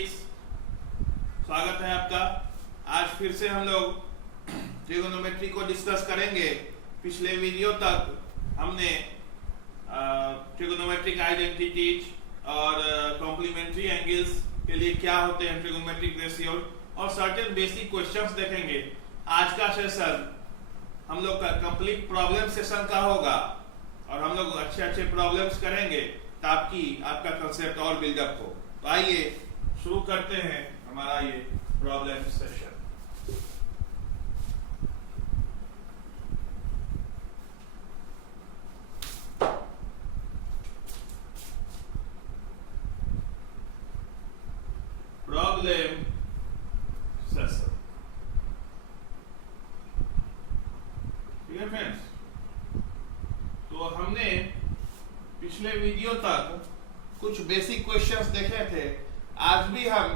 Mathematics, स्वागत है आपका। आज फिर से हम लोग ट्रिगोनोमेट्री को डिस्कस करेंगे। पिछले वीडियो तक हमने ट्रिगोनोमेट्रिक आइडेंटिटीज और कॉम्प्लीमेंट्री एंगल्स के लिए क्या होते हैं ट्रिगोनोमेट्रिक रेशियो और सर्टेन बेसिक क्वेश्चंस देखेंगे। आज का सेशन हम लोग का कंप्लीट प्रॉब्लम सेशन का होगा और हम लोग अच्छे प्रॉब्लम्स करेंगे ताकि आपका कंसेप्ट और बिल्डअप हो। तो आइए शुरू करते हैं हमारा ये प्रॉब्लम सेशन। प्रॉब्लम सेशन, ठीक है फ्रेंड्स। तो हमने पिछले वीडियो तक कुछ बेसिक क्वेश्चंस देखे थे। आज भी हम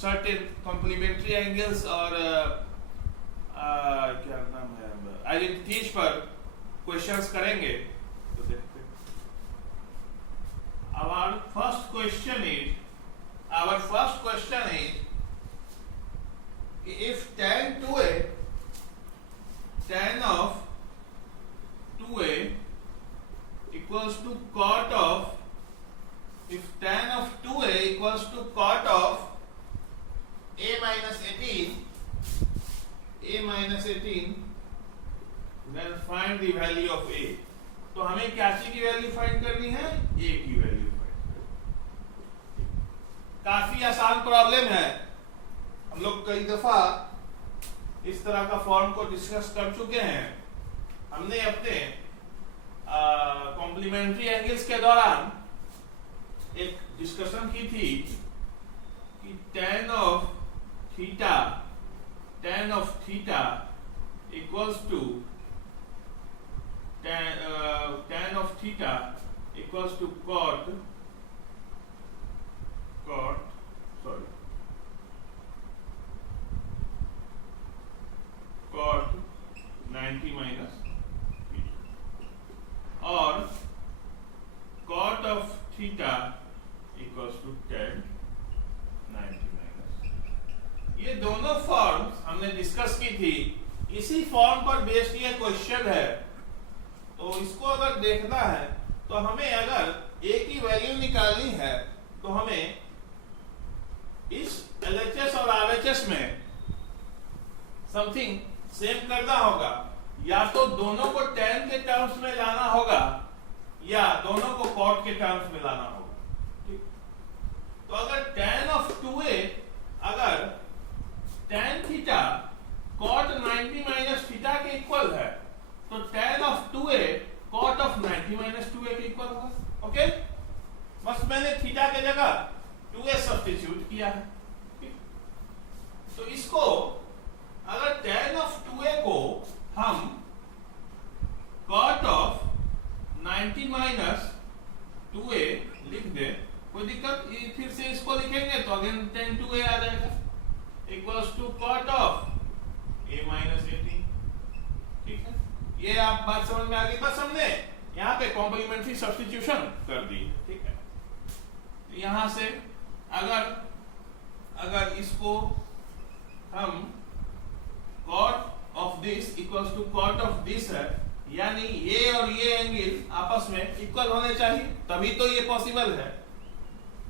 सर्टेन कॉम्प्लीमेंट्री एंगल्स और क्या नाम है आइडेंटिटीज पर क्वेश्चंस करेंगे। तो देखते हैं। Our first question is if tan of 2a equals to cot of, if tan of 2a equals to cot of a minus 18, then find the value of a। तो हमें क्या चीज की वैल्यू फाइंड करनी है? a की value find करनी। काफी आसान प्रॉब्लम है। हम लोग कई दफा इस तरह का फॉर्म को डिस्कस कर चुके हैं। हमने अपने कॉम्प्लीमेंट्री एंगल्स के दौरान एक डिस्कशन की थी कि tan of theta equals to tan of theta equals to cot 90 minus और cot of theta equals to tan 90 minus। ये दोनों फॉर्म्स हमने डिस्कस की थी। इसी फॉर्म पर बेस्ड ये क्वेश्चन है। तो इसको अगर देखना है तो हमें अगर a की वैल्यू निकालनी है तो हमें इस LHS और RHS में समथिंग सेम करना होगा। या तो दोनों को tan के टर्म्स में लाना होगा या दोनों को cot के टर्म्स में लाना होगा। ठीक। तो अगर tan of 2a अगर tan theta cot 90 minus theta के इक्वल है तो tan of 2a cot of 90 minus 2a के इक्वल होगा। ओके, बस मैंने थीटा के जगह 2a सब्स्टिट्यूट किया है। तो इसको अगर tan of 2a को हम cot of 90 minus 2a लिख दे, कोई दिक्कत? फिर से इसको लिखेंगे तो अगेन tan 2a आ जाएगा equals to cot of a minus 18। ठीक है, ये आप बात समझ में आ गई। बस हमने यहाँ पे कॉम्प्लीमेंट्री सब्स्टिट्यूशन कर दी। ठीक है, यहां से अगर इसको हम cot of this equals to cot of this है, यानी ये और ये एंगल आपस में इक्वल होने चाहिए, तभी तो ये पॉसिबल है।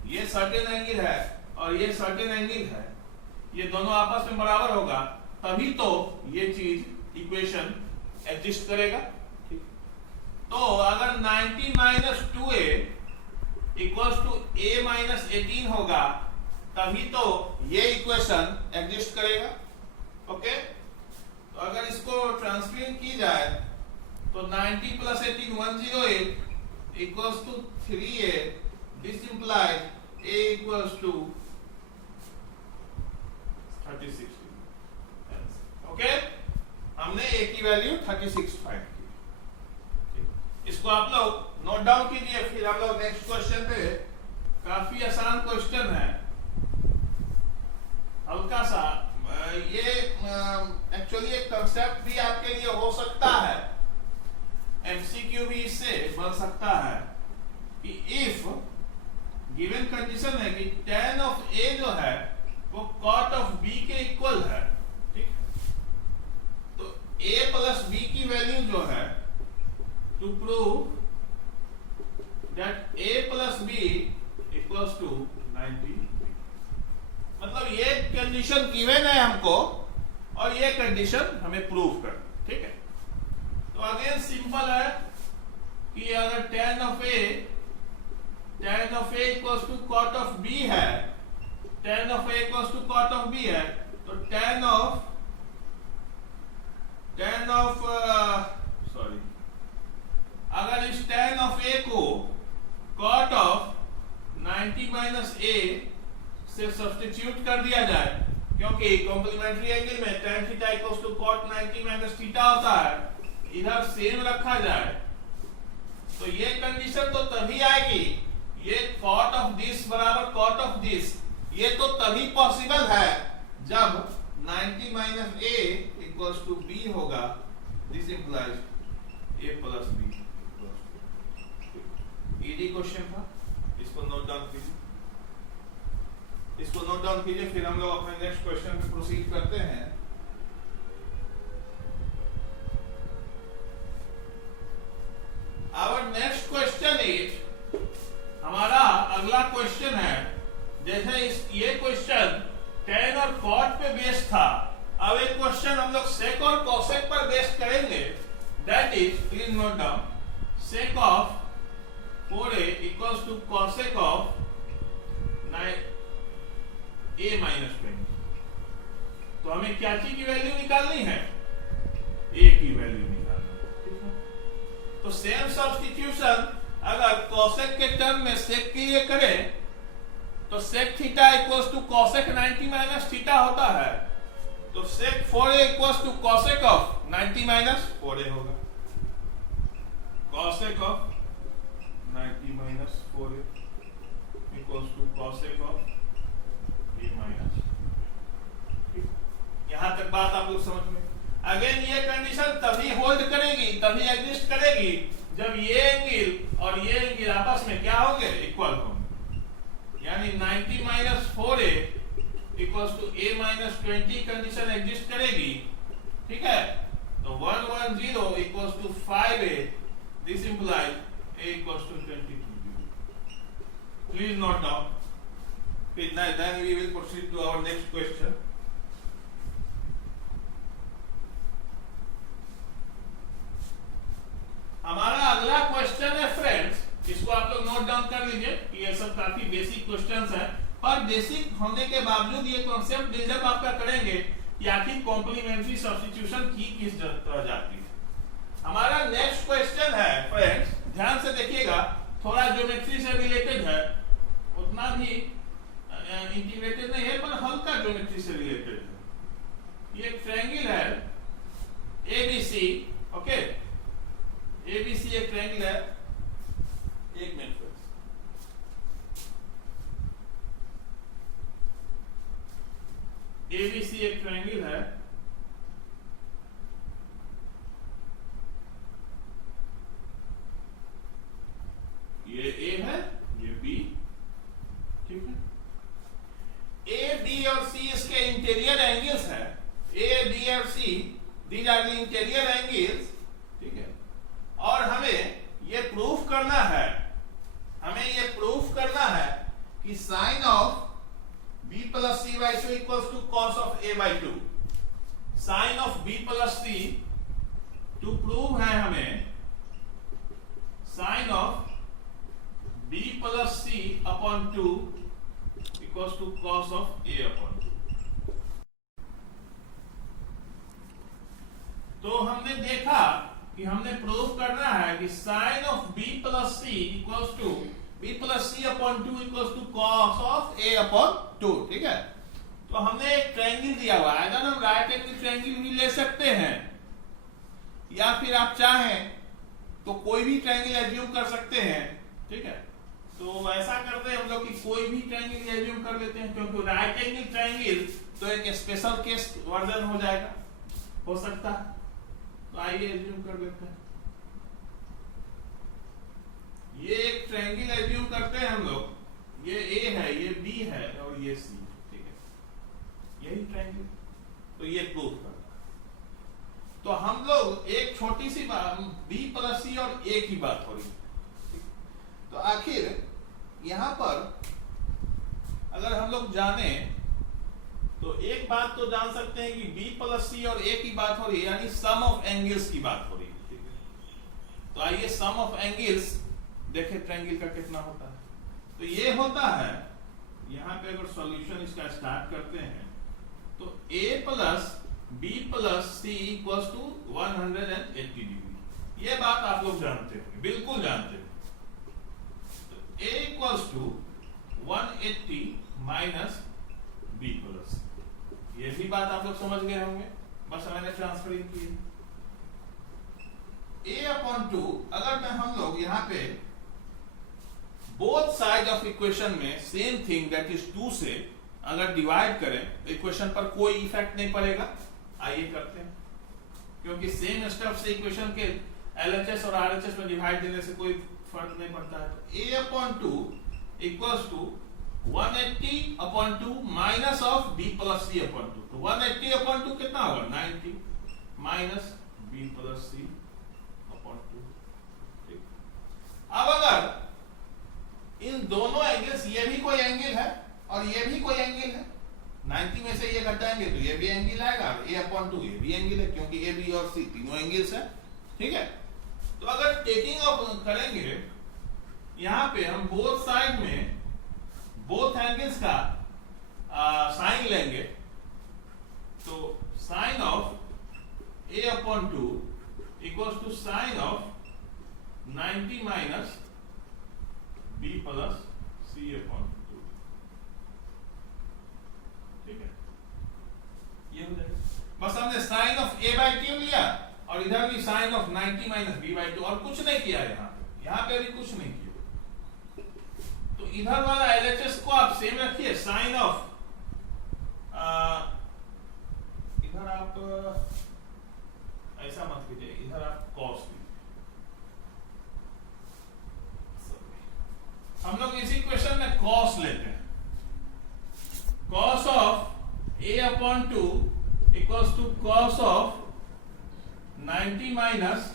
ये सर्टेन एंगल है और ये सर्टेन एंगल है, ये दोनों आपस में बराबर होगा तभी तो ये चीज इक्वेशन एग्जिस्ट करेगा। ठीक। तो अगर 90 minus 2a equals to a minus 18 होगा तभी तो ये इक्वेशन एग्जिस्ट करेगा। ओके, तो अगर इसको ट्रांसलेट की जाए तो 90 plus 18 108 equals to 3a। This implies a equals to 36। Okay, हमने a की वैल्यू 36 फाइंड की। इसको आप लोग नोट डाउन कीजिए। फिर हम लोग नेक्स्ट क्वेश्चन पे, काफी आसान क्वेश्चन है, हल्का सा। ये एक्चुअली एक कंसेप्ट भी आपके लिए हो सकता है, एमसीक्यू भी इससे बन सकता है कि इफ गिवन कंडीशन है कि tan ऑफ A जो है वो cot ऑफ B के इक्वल है, ठीक। तो A प्लस B की वैल्यू जो है, to prove that A plus B equals to 90, मतलब ये कंडीशन गिवन है हमको और ये कंडीशन हमें प्रूव कर, ठीक है। तो अगेन सिंपल है कि अगर tan of A equals to cot of B है, tan of A equals to cot of B है, तो tan ऑफ सॉरी, अगर इस tan ऑफ A को cot ऑफ 90 माइनस A से सब्स्टिट्यूट कर दिया जाए, क्योंकि कॉम्प्लीमेंट्री एंगल में tan theta equals to cot 90 minus theta होता है, इधर सेम रखा जाए, तो ये कंडीशन तो तभी आएगी, ये cot ऑफ दिस बराबर cot ऑफ दिस, ये तो तभी पॉसिबल है जब 90 minus A equals to B होगा। This implies A plus B। Easy question था, इसको नोट डाउन कीजिए, फिर हम लोग अपने नेक्स्ट क्वेश्चन पे प्रोसीड करते हैं। Our next question is, हमारा अगला क्वेश्चन है, जैसे ये क्वेश्चन tan और cot पे बेस्ड था, अब एक क्वेश्चन हम लोग sec और cosec पर बेस्ड करेंगे। That is, please note down, sec of 4a equals to cosec of a minus 20। तो हमें क्या चीज की वैल्यू निकालनी है? a की वैल्यू निकालनी है। तो सेम सब्स्टिट्यूशन अगर cosec के टर्म में sec के लिए करें तो sec theta equals to cosec 90 minus theta होता है, तो sec 4a equals to cosec of 90 minus 4a होगा। cosec of 90 minus 4a equals to cosec of a minus. यहां तक बात आप लोग समझ में? अगेन ये कंडीशन तभी होल्ड करेगी, तभी एग्जिस्ट करेगी जब ये एंगल और ये एंगल आपस में क्या होंगे? इक्वल होंगे। यानी 90 minus 4a equals to a minus 20 condition exist करेगी, ठीक है। तो 110 equals to 5a, this implies a equals to 22। Please note down, then we will proceed to our next question. हमारा अगला क्वेश्चन है फ्रेंड्स, इसको आप लोग नोट डाउन कर लीजिए कि ये सब काफी बेसिक क्वेश्चंस हैं, पर बेसिक होने के बावजूद ये कॉन्सेप्ट बिल्डअप आपका करेंगे कि आखिर कॉम्प्लीमेंट्री सब्स्टिट्यूशन की किस तरह जाती है। हमारा नेक्स्ट क्वेश्चन है फ्रेंड्स, ध्यान से देखिएगा, थोड़ा ज्योमेट्री से रिलेटेड है, उतना भी इंटीग्रेटेड नहीं है पर हल्का ज्योमेट्री से रिलेटेड है। ये एक ट्रायंगल है ABC, ओके। ABC एक ट्रायंगल है, एक मिनट, ABC एक ट्रायंगल है, ये A है, ये B, ठीक है। A, B और C इसके इंटीरियर एंगल्स है। A, B और C, these are the interior angles, ठीक है। और हमें ये प्रूफ करना है, कि sine of B plus C by 2 equals to cos of A by 2। Sine of B plus C to prove है हमें sine of B plus C upon 2 equals to cos of A upon 2। तो हमने देखा कि हमने prove करना है कि sine of B plus C equals to B plus C upon 2 equals to cos of A upon 2, ठीक है। तो हमने एक ट्रायंगल दिया हुआ है, अगर हम राइट एंगल ट्रायंगल भी ले सकते हैं, या फिर आप चाहें तो कोई भी ट्रायंगल एज्यूम कर सकते हैं, ठीक है। तो ऐसा करते हैं हम लोग कि कोई भी ट्रायंगल एज्यूम कर लेते हैं, क्योंकि राइट एंगल ट्रायंगल तो एक स्पेशल केस वर्जन हो जाएगा, हो सकता है। तो आइए एज्यूम कर लेते हैं, ये एक ट्रायंगल एज्यूम करते हैं हम लोग, ये ए है, ये बी है और ये सी, ठीक है, यही ट्रायंगल। तो ये प्रूव करना। तो हम लोग एक छोटी सी बात, बी प्लस सी और ए की बात हो रही है। तो आखिर यहां पर अगर हम लोग जाने तो एक बात तो जान सकते हैं कि बी प्लस सी और ए की बात हो रही है, यानी सम ऑफ एंगल्स की बात हो रही है, ठीक है। तो आइए सम ऑफ एंगल्स देखें ट्रायंगल का कितना होता है। तो ये होता है, यहां पे अगर सॉल्यूशन इसका स्टार्ट करते हैं तो a plus B plus C equals to 180 degree. ये बात आप लोग जानते हैं, बिल्कुल जानते हैं। तो a equals to 180 minus B plus, ये भी बात आप लोग समझ गए होंगे, बस मैंने ट्रांसफर की। a/2 अगर मैं हम लोग यहाँ पे बोथ साइड ऑफ इक्वेशन में सेम थिंग दैट इज 2 से अगर डिवाइड करें तो इक्वेशन पर कोई इफेक्ट नहीं पड़ेगा। आइए करते हैं, क्योंकि सेम स्टेप से इक्वेशन के एलएचएस और आरएचएस में डिवाइड देने से कोई फर्क नहीं पड़ता है। तो a/2 equals to 180/2 minus of b plus c upon 2। तो 180/2 कितना होगा, 90 minus b plus c upon 2। अब अगर इन दोनों एंगल्स, ये भी कोई एंगल है और ये भी कोई एंगल है, 90 में से ये घटाएंगे तो ये भी एंगल आएगा, a/2 ये भी एंगल है, क्योंकि ए बी और सी तीनों एंगल्स है, ठीक है। तो अगर टेकिंग ऑफ करेंगे यहां पे हम बोथ साइड में बोथ एंगल्स का साइन लेंगे, तो sine of a/2 equals to sine of 90 minus b plus c/2, ठीक है। ये हो जाएगा, बस हमने साइन ऑफ a/2 लिया और इधर भी साइन ऑफ 90 माइनस b/2, और कुछ नहीं किया यहाँ पे भी कुछ नहीं किया। तो इधर वाला एलएचएस को आप सेम रखिए, साइन ऑफ इधर आप ऐसा मत कीजिए, इधर आप कॉस लीजिए। हम लोग इसी क्वेश्चन में कॉस लेते हैं। Cos of a/2 equals to cos of 90 minus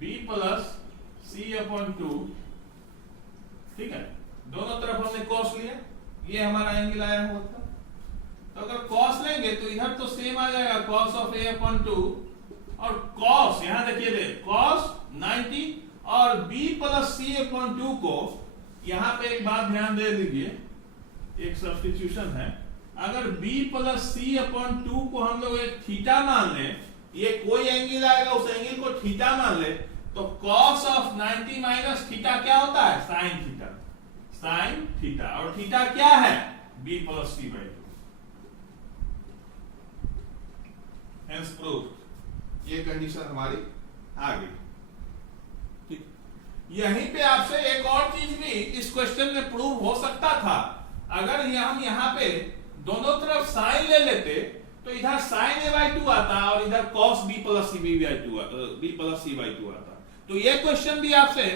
b plus c/2, ठीक है। दोनों तरफ हमने कॉस लिया, ये हमारा एंगल आया हुआ था। तो अगर कॉस लेंगे तो इधर तो सेम आ जाएगा, कॉस ऑफ a/2 और कॉस, यहां देखिए कॉस 90 और b प्लस c/2 को, यहां पे एक बात ध्यान दे दीजिए, एक सब्स्टिट्यूशन है। अगर b प्लस c/2 को हम लोग एक थीटा मान लें, ये कोई एंगल आएगा उस एंगल को थीटा मान ले, तो cos ऑफ 90 माइनस थीटा क्या होता है, साइन थीटा, साइन थीटा। और थीटा क्या है, b plus c/2। Hence proof, ये कंडीशन हमारी आ गई, ठीक। यहीं पे आपसे एक और चीज भी इस क्वेश्चन में प्रूव हो सकता था। अगर हम यहाँ पे दोनों तरफ साइन ले लेते तो इधर साइन a/2 आता और इधर cos b प्लस c/2 आता। तो ये क्वेश्चन भी आपसे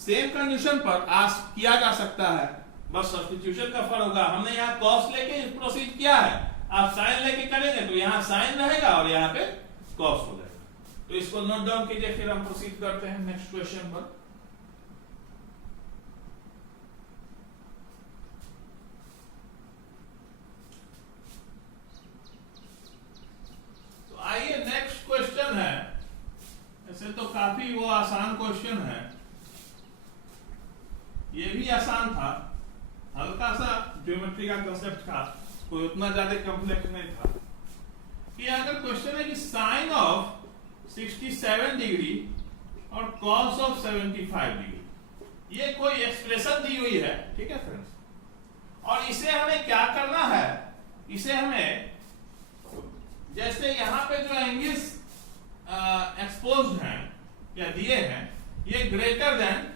सेम कंडीशन पर आस्क किया जा सकता है, बस सब्स्टिट्यूशन का फर्क होगा। हमने यहाँ cos लेके प्रोसीड किया है, आप साइन लेके करेंगे तो यहाँ साइन रहेगा और यहाँ पे cos हो जाएगा। तो इसको नोट डाउन कीजिए, फिर हम प्रोसीड करते हैं नेक्स्ट क्वेश्चन पर। तो आइए नेक्स्ट क्वेश्चन है, ऐसे तो काफी वो आसान क्वेश्चन है, ये भी आसान था, हल्का सा ज्योमेट्री का कांसेप्ट था, कोई उतना ज्यादा कॉम्प्लेक्स नहीं था। कि अगर क्वेश्चन है कि साइन ऑफ 67 डिग्री और कॉस ऑफ 75 डिग्री, ये कोई एक्सप्रेशन दी हुई है, ठीक है फ्रेंड्स। और इसे हमें क्या करना है, इसे हमें जैसे यहाँ पे जो एंगल्स एक्सपोज्ड हैं या दिए हैं, ये ग्रेटर देन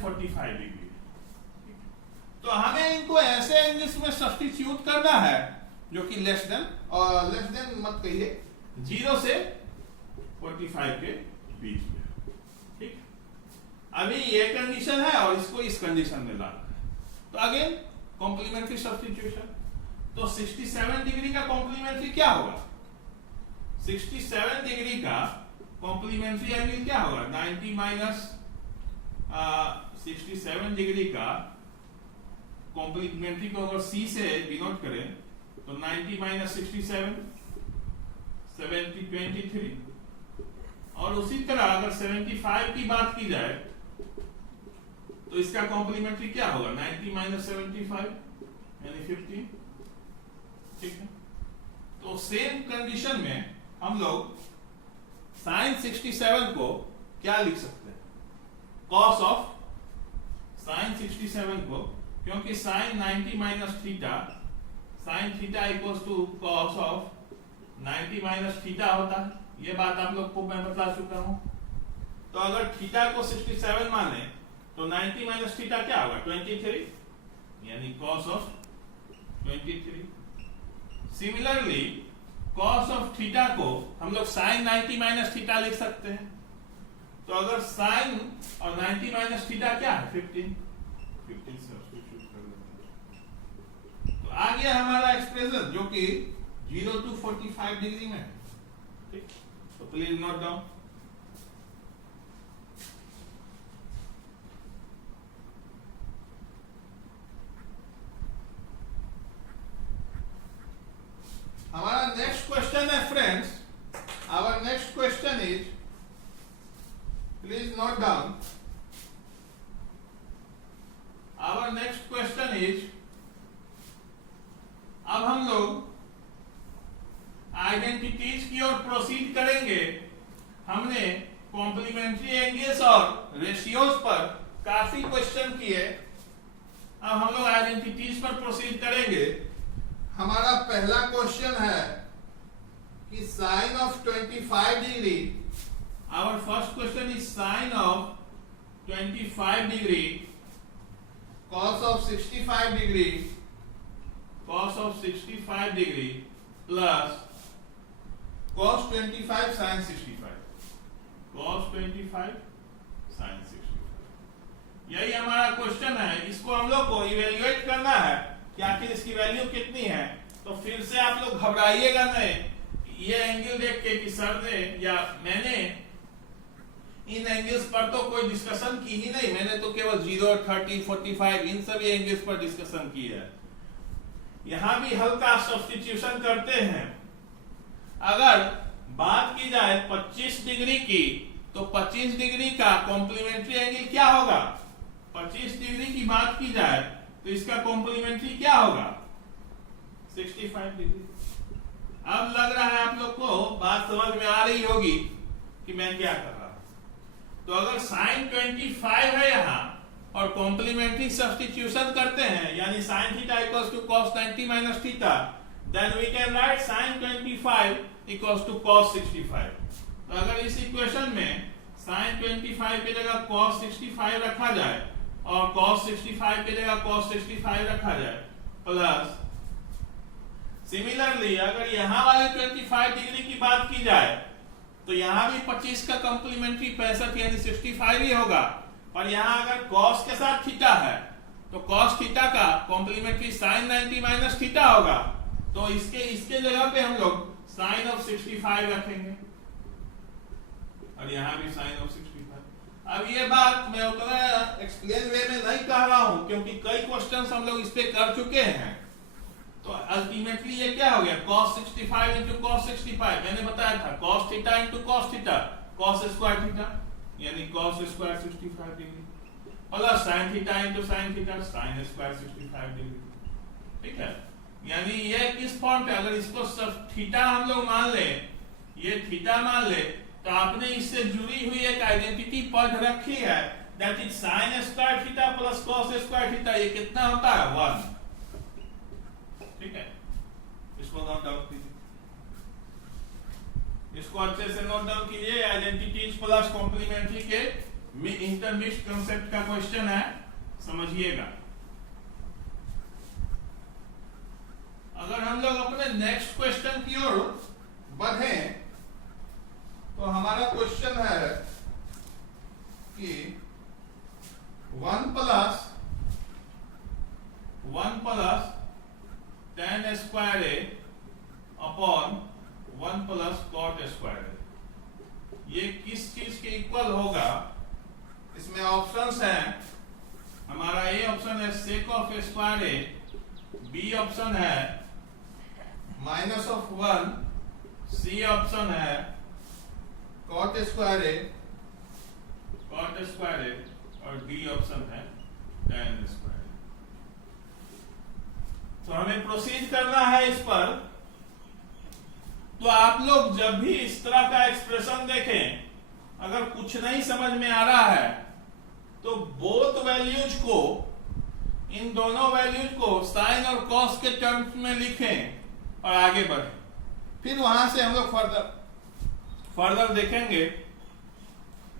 45 डिग्री, तो हमें इनको ऐसे एंगल्स में सब्स्टिट्यूट करना है जो कि लेस देन, और लेस देन मत कहिए, 0 से 45 के बीच में, ठीक। अभी ये कंडीशन है और इसको इस कंडीशन में लाना है। तो अगेन कॉम्प्लीमेंट्री सब्स्टिट्यूशन। तो 67 डिग्री का कॉम्प्लीमेंट्री क्या होगा? 67 डिग्री का कॉम्प्लीमेंट्री एंगल क्या होगा? 90 माइनस 67 डिग्री का कॉम्प्लीमेंट्री को अगर C से डिनोट करें तो 90 माइनस 67 70 23। और उसी तरह अगर 75 की बात की जाए तो इसका कॉम्प्लीमेंट्री क्या होगा? 90 माइनस 75 यानी 15। ठीक है, तो सेम कंडीशन में हम लोग साइन 67 को क्या लिख सकते हैं? कॉस ऑफ साइन 67 को, क्योंकि sine 90 minus theta, sine theta equals to cos of 90 minus theta होता है। ये बात आप लोग को मैं बता चुका हूं। तो अगर थीटा को 67 माने तो 90 माइनस थीटा क्या होगा? 23, यानी cos of 23। Similarly cos of theta को हम लोग साइन 90 माइनस थीटा लिख सकते हैं। तो अगर साइन और 90 माइनस थीटा क्या है? 15 सब्स्टिट्यूट कर देते हैं। तो आ गया हमारा एक्सप्रेशन जो कि 0 to 45 डिग्री में है। ठीक, तो प्लीज नोट डाउन। हमारा नेक्स्ट क्वेश्चन है friends, our next question is, please note down, our next question is, अब हम लोग आइडेंटिटीज की ओर प्रोसीड करेंगे। हमने कॉम्प्लीमेंट्री एंगल्स और रेशियोज पर काफी क्वेश्चन किए, अब हम लोग आइडेंटिटीज पर प्रोसीड करेंगे। हमारा पहला क्वेश्चन है कि sine of 25 degree, our first question is sine of 25 degree cos of 65 degree, cos of 65 degree plus cos 25 sin 65, cos 25 sin 65। यही हमारा क्वेश्चन है। इसको हम लोग को इवेल्युएट करना है कि आखिर इसकी वैल्यू कितनी है। तो फिर से आप लोग घबराइएगा नहीं ये एंगल देख के कि सर ने या मैंने इन एंगल्स पर तो कोई डिस्कशन की ही नहीं, मैंने तो केवल 0, 30, 45 इन सभी एंगल्स पर डिस्कशन की है। यहां भी हल्का सब्स्टिट्यूशन करते हैं। अगर बात की जाए 25 डिग्री की तो 25 डिग्री का कॉम्प्लीमेंट्री एंगल क्या होगा? 25 डिग्री की बात की जाए तो इसका कॉम्प्लीमेंट्री क्या होगा? 65 डिग्री। अब लग रहा है आप लोग को बात समझ में आ रही होगी कि मैं क्या कर रहा हूं। तो अगर साइन 25 है यहां और कॉम्प्लीमेंट्री सब्स्टिट्यूशन करते हैं, यानी sine theta equals to cos 90 minus theta, then we can write sine 25 equals to cos 65। तो अगर इस इक्वेशन में साइन 25 की जगह कॉस 65 रखा जाए और कॉस 65 की जगह कॉस 65 रखा जाए, प्लस सिमिलरली अगर यहां वाले 25 डिग्री की बात की जाए तो यहां भी 25 का कॉम्प्लीमेंट्री 65 यानी 65 ही होगा। और यहां अगर कॉस के साथ थीटा है तो कॉस थीटा का कॉम्प्लीमेंट्री साइन 90 माइनस थीटा होगा। तो इसके जगह पे हम लोग साइन ऑफ 65 रखेंगे और यहां भी साइन ऑफ 65। अब ये बात मैं उतना एक्सप्लेन वे में नहीं कह रहा हूं क्योंकि कई क्वेश्चंस हम लोग इस पे कर चुके हैं। तो अल्टीमेटली ये क्या हो गया? cos 65 into cos 65। मैंने बताया था cos theta into cos theta, cos square theta यानी cos square 65 degree plus sin theta into sin theta, sin square 65 degree. ठीक है, यानी ये किस फॉर्म पे, अगर इसको सब थीटा हम लोग मान ले, ये थीटा मान ले, तो आपने इससे जुड़ी हुई एक आइडेंटिटी पढ़ रखी है, that is sin square theta plus cos square theta. ये कितना होता है? 1। ठीक है, इसको नोट डाउन कीजिए, इसको अच्छे से नोट डाउन कीजिए। आइडेंटिटीज प्लस कॉम्प्लीमेंट्री के इंटरमिक्स्ड कांसेप्ट का क्वेश्चन है, समझिएगा। अगर हम लोग अपने नेक्स्ट क्वेश्चन की ओर बढ़े तो हमारा क्वेश्चन है कि 1 plus 1 plus tan square A upon 1 plus cot square ए। ये किस चीज के इक्वल होगा? इसमें ऑप्शंस हैं। हमारा ए ऑप्शन है sec of square A, B option है माइनस ऑफ 1, सी ऑप्शन है cot स्क्वायर ए और डी ऑप्शन है tan स्क्वायर। तो हमें प्रोसीड करना है इस पर। तो आप लोग जब भी इस तरह का एक्सप्रेशन देखें, अगर कुछ नहीं समझ में आ रहा है तो बोथ वैल्यूज को, इन दोनों वैल्यूज को साइन और कॉस के टर्म्स में लिखें और आगे बढ़ें। फिर वहां से हम लोग फर्दर देखेंगे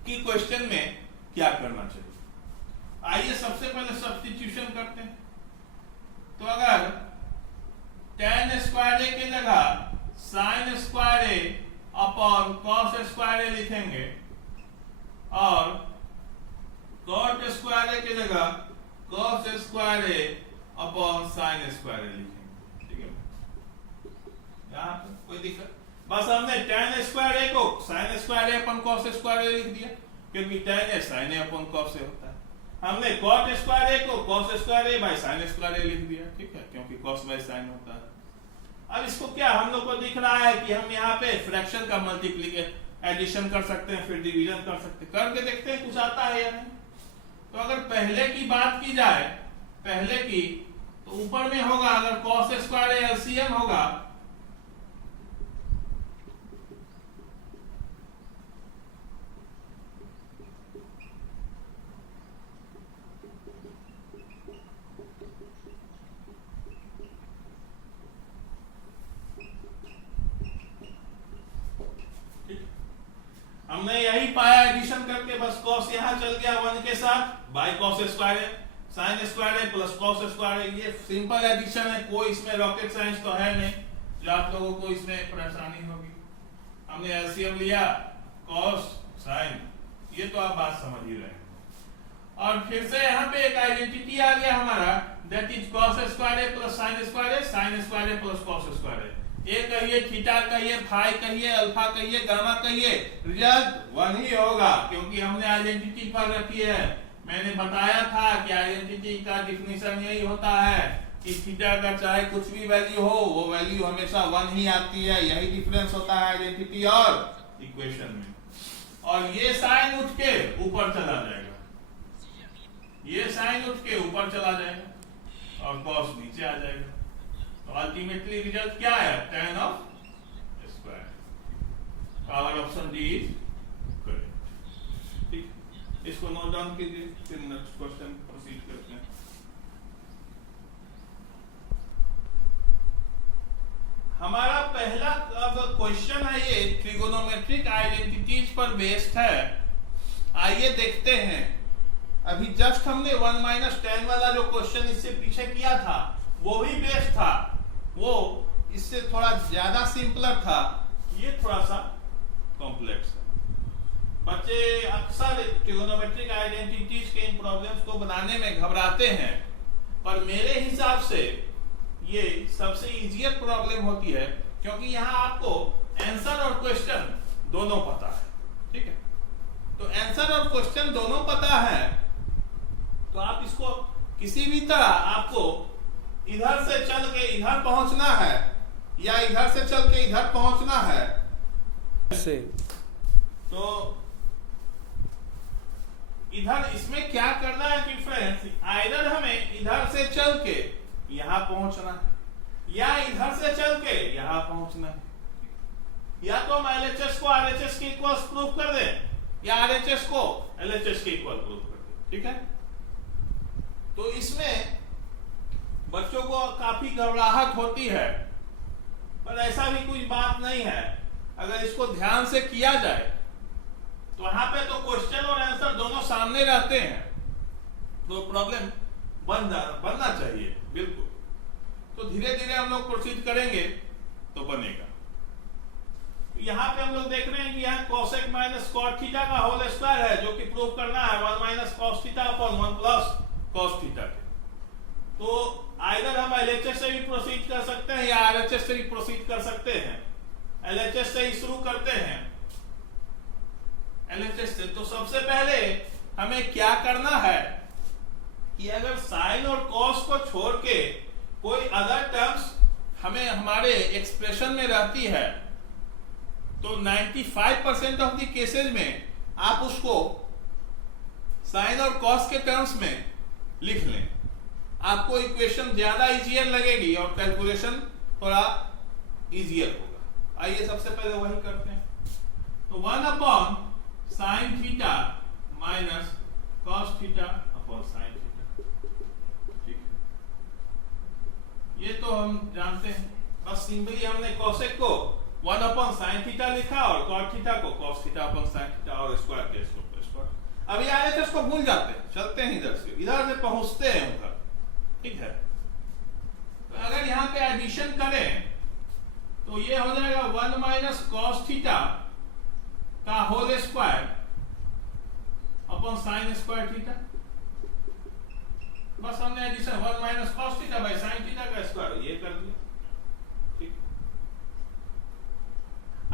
कि क्वेश्चन में क्या करना चाहिए। आइए सबसे पहले सब्स्टिट्यूशन करते हैं। तो अगर tan स्क्वायर ए की जगह sign square A upon cos square ए लिखेंगे और cot स्क्वायर ए की जगह cos square A upon sine square ए लिखेंगे। ठीक है, यहाँ पे कोई दिक्कत? बस हमने tan स्क्वायर ए को sine square A upon cos square A लिख दिया, क्योंकि tan A sine A upon cos A होता है। हमने cot स्क्वायर ए को cos square A by sine square A लिख दिया, ठीक है, क्योंकि cos बाय साइन होता है। अब इसको क्या हम लोग को दिख रहा है कि हम यहाँ पे फ्रैक्शन का मल्टीप्लिकेशन एडिशन कर सकते हैं, फिर डिवीजन कर सकते हैं। करके देखते हैं कुछ आता है या नहीं। तो अगर पहले की बात की जाए, पहले की, तो ऊपर में होगा अगर cos स्क्वायर ए एलसीएम होगा हमने यही पाया एडिशन करके, बस cos यहां चल गया 1 के साथ bye cos square A, sine square A plus cos square ए। ये सिंपल एडिशन है, कोई इसमें रॉकेट साइंस तो है नहीं जो आप लोगों को इसमें परेशानी होगी। हमने एलसीएम लिया cos साइन, ये तो आप बात समझ ही रहे हैं। और फिर से यहाँ पे एक आइडेंटिटी आ गया हमारा, that is cos square A plus sine square A, sine square A plus cos square A. A कहिए, थीटा कहिए, फाई कहिए, अल्फा कहिए, गामा कहिए, रिजल्ट 1 ही होगा, क्योंकि हमने आइडेंटिटी पर रखी है। मैंने बताया था कि आइडेंटिटी का डिफिनेशन यही होता है कि थीटा का चाहे कुछ भी वैल्यू हो, वो वैल्यू हमेशा 1 ही आती है। यही डिफरेंस होता है आइडेंटिटी और इक्वेशन में। और ये साइन उठ के ऊपर चला जाएगा, ये साइन उठ के ऊपर चला जाएगा और कॉस नीचे आ जाएगा। तो अल्टीमेटली रिजल्ट क्या है? tan of square. Our option D is correct. ठीक, इसको नोट डाउन कीजिए, फिर नेक्स्ट क्वेश्चन प्रोसीड करते हैं। हमारा पहला अब क्वेश्चन है, ये ट्रिगोनोमेट्रिक आइडेंटिटीज पर बेस्ड है। आइए देखते हैं। अभी जस्ट हमने 1 - tan वाला जो क्वेश्चन इससे पीछे किया था वो भी बेस्ड था, वो इससे थोड़ा ज्यादा सिंपलर था, ये थोड़ा सा कॉम्प्लेक्स है। बच्चे अक्सर ट्रिगोनोमेट्रिक आइडेंटिटीज के इन प्रॉब्लम्स को बनाने में घबराते हैं, पर मेरे हिसाब से ये सबसे इजियर प्रॉब्लम होती है, क्योंकि यहाँ आपको आंसर और क्वेश्चन दोनों पता है। ठीक है, तो आंसर और क्वेश्चन दोनों पता है, तो आप इसको किसी भी तरह आपको इधर से चल के इधर पहुंचना है या इधर से चल के इधर पहुंचना है से, तो इधर इसमें क्या करना है डिफरेंस, आइदर हमें इधर से चल के यहां पहुंचना है या इधर से चल के यहां पहुंचना है। या तो हम एलएचएस को आरएचएस के इक्वल प्रूफ कर दें या आरएचएस को एलएचएस के इक्वल प्रूफ कर दें। ठीक है, तो इसमें बच्चों को काफी घबराहट होती है, पर ऐसा भी कुछ बात नहीं है। अगर इसको ध्यान से किया जाए तो यहाँ पे तो क्वेश्चन और आंसर दोनों सामने रहते हैं, तो प्रॉब्लम बनना चाहिए बिल्कुल। तो धीरे धीरे हम लोग प्रोसीड करेंगे तो बनेगा। यहाँ पे हम लोग देख रहे हैं कि यहाँ कोसेक माइनस कॉट थीटा का होल स्क्वायर है, जो कि प्रूव करना है 1 - cos theta upon 1 + cos theta. तो आइदर हम LHS से भी प्रोसीड कर सकते हैं या RHS से भी प्रोसीड कर सकते हैं। LHS से ही शुरू करते हैं। LHS से तो सबसे पहले हमें क्या करना है कि अगर साइन और कॉस को छोड़ के कोई अदर टर्म्स हमें हमारे एक्सप्रेशन में रहती है तो 95% ऑफ द केसेस में आप उसको साइन और कॉस के टर्म्स में लिख लें, आपको इक्वेशन ज्यादा इजियर लगेगी और कैलकुलेशन थोड़ा इजियर होगा। आइए सबसे पहले वही करते हैं। तो 1 upon sine theta minus cos theta upon sine theta, ठीक है, ये तो हम जानते हैं। बस सिंपली हमने कॉसेक को 1 अपॉन साइन थीटा लिखा और कॉस थीटा को cos theta upon sine theta और स्क्वायर के स्क्वायर। अभी RHS को भूल जाते हैं, चलते हैं इधर से पहुंचते हैं उधर, ठीक है। तो अगर यहाँ पे एडिशन करें तो ये हो जाएगा 1 माइनस कॉस थीटा का whole square upon sine square theta. बस हमने addition 1 minus cos theta by sine theta का स्क्वायर ये कर दिया, ठीक।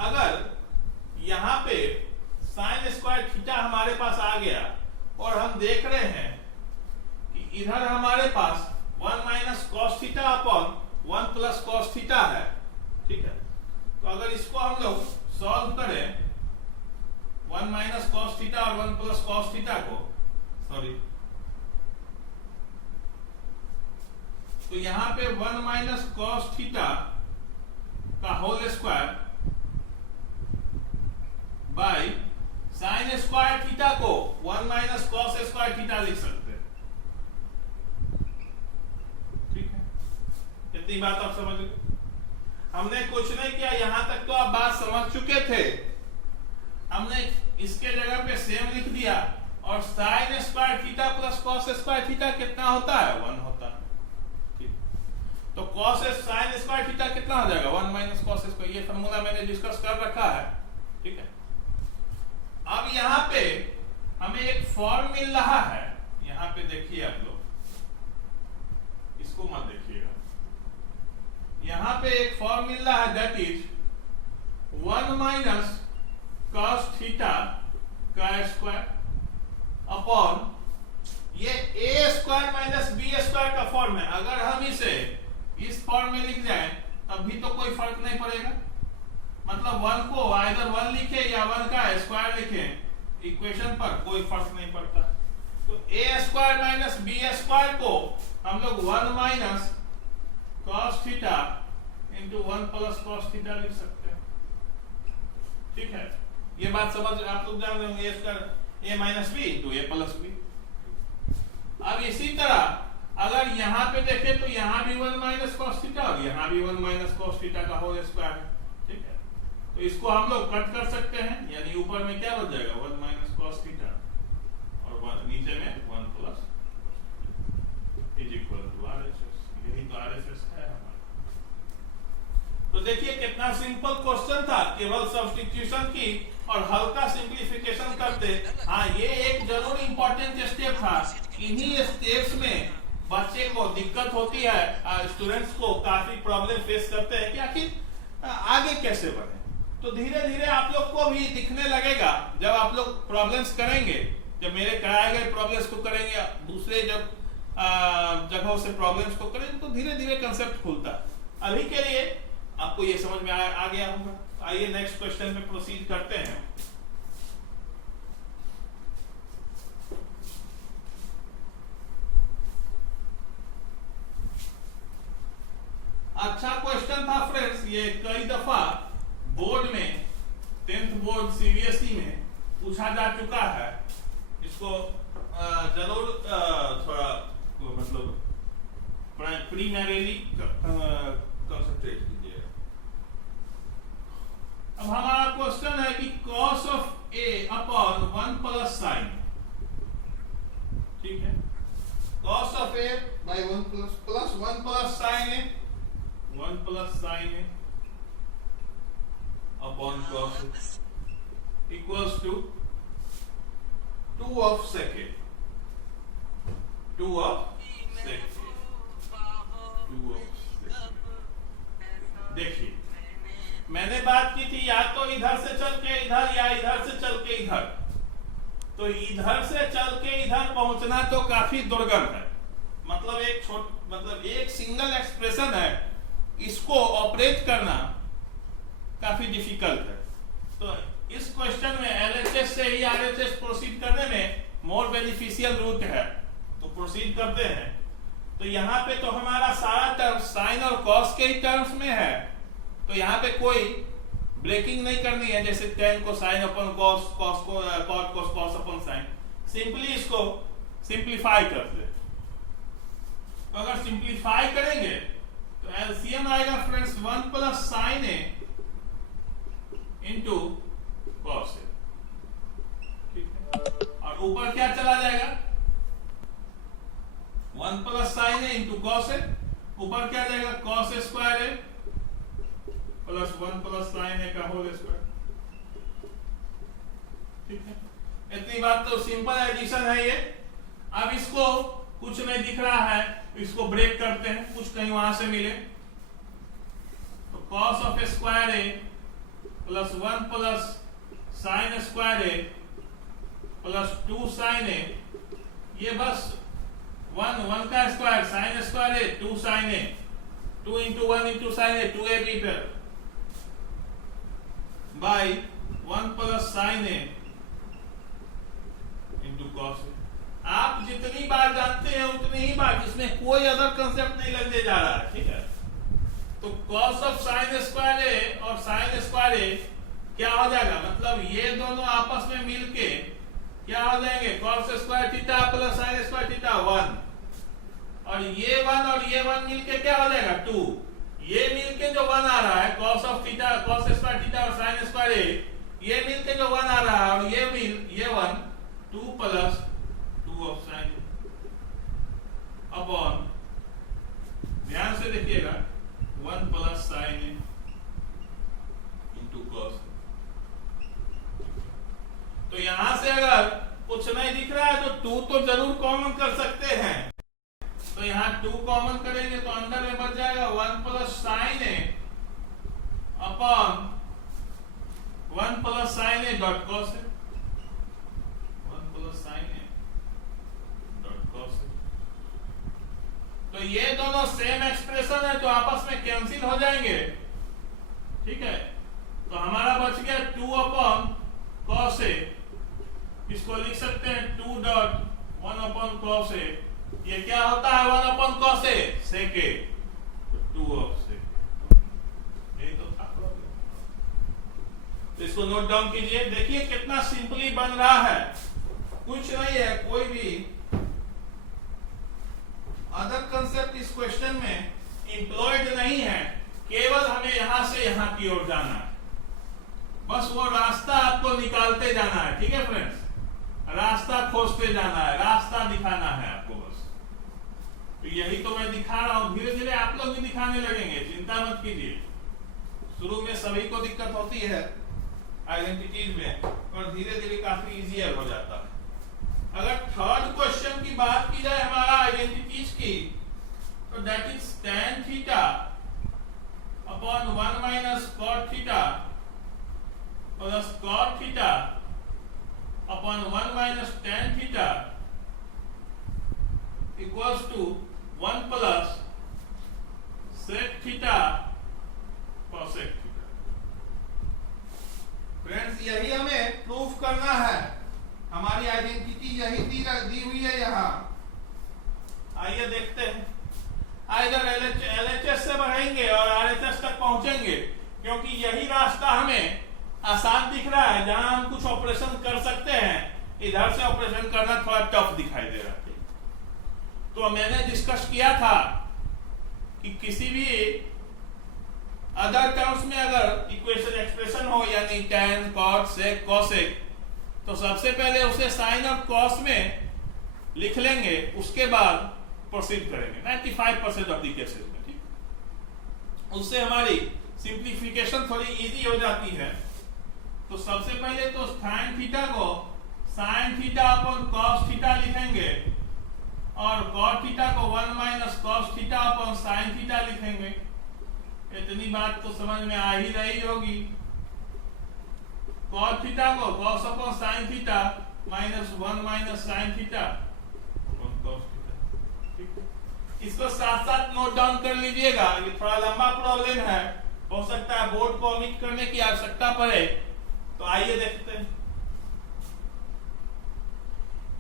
अगर यहाँ पे साइन स्क्वायर थीटा हमारे पास आ गया और हम देख रहे हैं कि इधर हमारे पास 1 minus cos theta upon 1 plus cos theta है, ठीक है। तो अगर इसको हम लोग सॉल्व करें 1 माइनस कॉस थीटा और 1 प्लस कॉस थीटा को, सॉरी, तो यहां पे 1 माइनस कॉस थीटा का whole square by sine square theta को 1 माइनस कॉस स्क्वायर थीटा लिख सकते हैं, ठीक है। इतनी बात आप समझ गए। हमने कुछ नहीं किया, यहां तक तो आप बात समझ चुके थे। हमने इसके जगह पे सेम लिख दिया और sign square theta plus cos square theta कितना होता है? 1 होता है, ठीक। तो कॉस साइन स्क्वायर थीटा कितना हो जाएगा? 1 माइनस कॉस स्क्वायर। ये फॉर्मूला मैंने डिस्कस कर रखा है, ठीक है। अब यहाँ पे हमें एक फॉर्म मिल रहा है, यहाँ पे देखिए आप लोग, इसको मत देखिएगा, यहाँ पे एक फॉर्म मिल रहा है that is 1 minus cos theta का स्क्वायर अपॉन ये a square minus B square का फॉर्म है। अगर हम इसे इस फॉर्म में लिख जाए तब भी तो कोई फर्क नहीं पड़ेगा, मतलब 1 को आइदर 1 लिखे या 1 का स्क्वायर लिखे, इक्वेशन पर कोई फर्क नहीं पड़ता। तो a square minus B square को हम लोग 1 minus cos theta into 1 plus cos theta लिख सकते हैं, ठीक है। ये बात समझ आप लोग जान रहे होंगे, a minus B into a plus B. अब इसी तरह अगर यहाँ पे देखें तो यहाँ भी 1 माइनस कॉस थीटा और यहाँ भी 1 माइनस कॉस थीटा का होल स्क्वायर है, ठीक है। तो इसको हम लोग कट कर सकते हैं, यानी ऊपर में क्या बच जाएगा? 1 माइनस कॉस थीटा और नीचे में 1 plus is equal to RHS। यही तो RHS है हमारा। तो देखिए कितना सिंपल क्वेश्चन था, केवल सब्स्टिट्यूशन की और हल्का सिंप्लीफिकेशन करते। हाँ, ये एक जरूर इंपॉर्टेंट स्टेप था। इन्हीं स्टेप्स में बच्चे को दिक्कत होती है, स्टूडेंट्स को काफी प्रॉब्लम फेस करते हैं कि आखिर आगे कैसे बढ़े। तो धीरे धीरे आप लोग को भी दिखने लगेगा जब आप लोग प्रॉब्लम्स करेंगे, जब मेरे कराए गए प्रॉब्लम्स को करेंगे, दूसरे जब जगहों से प्रॉब्लम्स को करेंगे तो धीरे धीरे कंसेप्ट खुलता है। अभी के लिए आपको ये समझ में आ गया होगा। आइए नेक्स्ट क्वेश्चन पे प्रोसीड करते हैं। अच्छा क्वेश्चन था फ्रेंड्स, ये कई दफा बोर्ड में 10th बोर्ड CBSE में पूछा जा चुका है। इसको जरूर थोड़ा मतलब प्रीमेरिली कंसंट्रेट कीजिए। अब हमारा क्वेश्चन है कि cos of a upon 1 plus sine, ठीक है, cos of a by 1 plus 1 plus sine a, 1 plus sine a upon cos equals to 2 of second, 2 of second. 2 of देखिए मैंने बात की थी या तो इधर से चल के इधर या इधर से चल के इधर, तो इधर से चल के इधर पहुंचना तो काफी दुर्गम है, मतलब एक सिंगल एक्सप्रेशन है, इसको ऑपरेट करना काफी डिफिकल्ट है। तो इस क्वेश्चन में एलएचएस से ही आरएचएस प्रोसीड करने में मोर बेनिफिशियल रूट है, तो प्रोसीड करते हैं। तो यहाँ पे तो हमारा सारा टर्म साइन और कॉस के ही टर्म्स में है, तो यहाँ पे कोई ब्रेकिंग नहीं करनी है, जैसे tan को साइन अपन कॉस, कॉस को कॉट को कॉस अपन साइन, सिंपली इसको सिंप्लीफाई कर दे। तो अगर सिंप्लीफाई करेंगे तो एलसीएम आएगा friends 1 plus sine A into cos ए, ठीक है। और ऊपर क्या चला जाएगा 1 plus sine A into cos ए, ऊपर क्या जाएगा cos a square A plus 1 plus sine A का होल स्क्वायर, ठीक है। इतनी बात तो सिंपल एडिशन है ये। अब इसको कुछ नहीं दिख रहा है, इसको ब्रेक करते हैं, कुछ कहीं वहां से मिले, तो cos of square A plus 1 plus sine square A plus 2 sine A, ये बस 1 का square sine square A 2 sine A, 2 into 1 into sine A 2a B by 1 plus sine A into cos A. आप जितनी बार जानते हैं उतनी ही बार, इसमें कोई अदर कंसेप्ट नहीं लगने जा रहा है, ठीक है। तो cos of sine square A और साइन स्क्वायर ए क्या हो जाएगा, मतलब ये दोनों आपस में मिलके क्या हो जाएंगे cos square theta plus sine square theta 1, और ये 1 और ये 1 मिलके क्या हो जाएगा 2, ये मिलके जो 1 आ रहा है cos of theta cos square theta और sin स्क्वायर ए, ये मिलके जो 1 आ रहा है, और ये 1 2 प्लस 2 ऑफ sin अपॉन, ध्यान से देखिएगा 1 प्लस sin ए इंटू cos। तो यहां से अगर कुछ नहीं दिख रहा है तो 2 तो जरूर कॉमन कर सकते हैं, तो यहाँ 2 कॉमन करेंगे तो अंदर में बच जाएगा 1 plus sine A upon 1 plus sine A dot cos A, 1 plus sine A dot cos A. तो ये दोनों सेम एक्सप्रेशन है तो आपस में कैंसिल हो जाएंगे, ठीक है। तो हमारा बच गया 2 अपॉन कॉस ए, इसको लिख सकते हैं 2 डॉट 1 अपॉन कॉस ए, ये क्या होता है 1 upon cos A sec A, 2 of sec, यही तो था प्रॉब्लम। तो इसको नोट डाउन कीजिए, देखिए कितना सिंपली बन रहा है, कुछ नहीं है, कोई भी अदर कंसेप्ट इस क्वेश्चन में इंप्लॉयड नहीं है, केवल हमें यहां से यहां की ओर जाना है, बस वो रास्ता आपको निकालते जाना है, ठीक है फ्रेंड्स, रास्ता खोजते जाना है, रास्ता दिखाना है आपको बस। तो यही तो मैं दिखा रहा हूं, धीरे धीरे आप लोग भी दिखाने लगेंगे, चिंता मत कीजिए। शुरू में सभी को दिक्कत होती है आइडेंटिटीज में, और धीरे धीरे काफी इजियर हो जाता है। अगर थर्ड क्वेश्चन की बात की जाए हमारा आइडेंटिटीज की, तो दैट इज tan थीटा अपॉन 1 माइनस cot थीटा प्लस cot थीटा upon 1 minus tan theta equals to 1 plus sec थीटा cosec थीटा। फ्रेंड्स यही हमें प्रूफ करना है, हमारी आइडेंटिटी यही दी हुई है यहाँ। आइए देखते हैं, इधर एलएचएस से बढ़ेंगे और आरएचएस तक पहुंचेंगे, क्योंकि यही रास्ता हमें आसान दिख रहा है, जहां हम कुछ ऑपरेशन कर सकते हैं। इधर से ऑपरेशन करना थोड़ा टफ दिखाई दे रहा है। तो मैंने डिस्कस किया था कि किसी भी अदर टर्म्स में अगर इक्वेशन एक्सप्रेशन हो, यानी tan cot sec cosec, तो सबसे पहले उसे साइन और कॉस में लिख लेंगे, उसके बाद प्रोसीड करेंगे 95% ऑफ द केसेस में, ठीक। उससे हमारी सिंप्लीफिकेशन थोड़ी इजी हो जाती है। तो सबसे पहले तो साइन थीटा को sign theta upon cos theta लिखेंगे, और cot थीटा को 1 minus cos theta upon sin theta लिखेंगे। इतनी बात तो समझ में आ ही रही होगी। cot थीटा को cos upon sin theta minus 1 minus sin theta upon cos theta. ठीक है, इसको साथ साथ नोट डाउन कर लीजिएगा। ये थोड़ा लंबा प्रॉब्लम है, हो सकता है बोर्ड को ओमिट करने की आवश्यकता पड़े, तो आइए देखते हैं।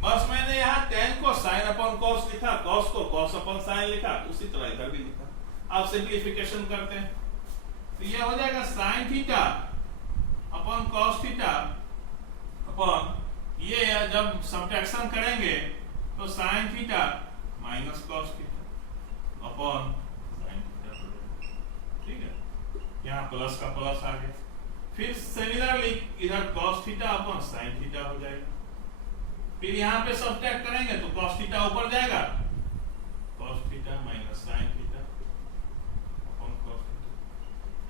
बस मैंने यहाँ tan को sin अपॉन cos लिखा, cos को cos अपॉन sin लिखा, उसी तरह इधर भी लिखा। अब सिंप्लीफिकेशन करते हैं, तो ये हो जाएगा sin theta upon cos theta upon ये जब सब्ट्रैक्शन करेंगे तो sin theta minus cos theta upon sin theta. ठीक है, यहाँ प्लस का प्लस आ गया। फिर सिमिलरली इधर cos theta upon sin theta हो जाएगा। फिर यहाँ पे सब्ट्रैक्ट करेंगे तो cos थीटा ऊपर जाएगा, cos theta minus sin theta upon cos theta.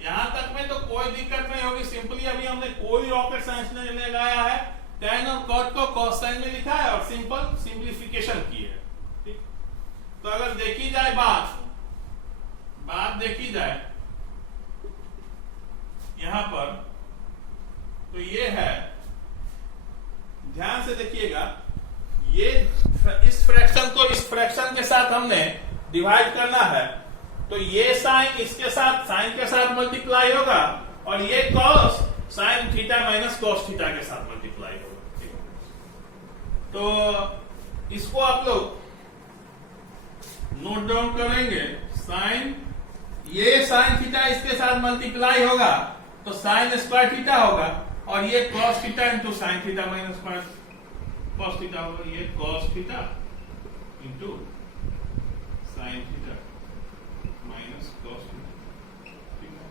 यहाँ तक में तो कोई दिक्कत नहीं होगी। सिंपली अभी हमने कोई रॉकेट साइंस नहीं लगाया है, tan और cot को cos sin में लिखा है और सिंपल सिंप्लीफिकेशन की है। ठीक, तो अगर देखी जाए बात देखी जाए यहां पर, तो ये है, ध्यान से देखिएगा, ये इस फ्रैक्शन को इस फ्रैक्शन के साथ हमने डिवाइड करना है, तो ये साइन इसके साथ साइन के साथ मल्टीप्लाई होगा और ये cos sin theta minus cos theta के साथ मल्टीप्लाई होगा। तो इसको आप लोग नोट डाउन करेंगे। साइन, ये साइन थीटा इसके साथ मल्टीप्लाई होगा तो साइन स्क्वायर थीटा होगा और ये cos theta into sine theta minus cos theta होगा। ये cos theta into sine theta minus cos theta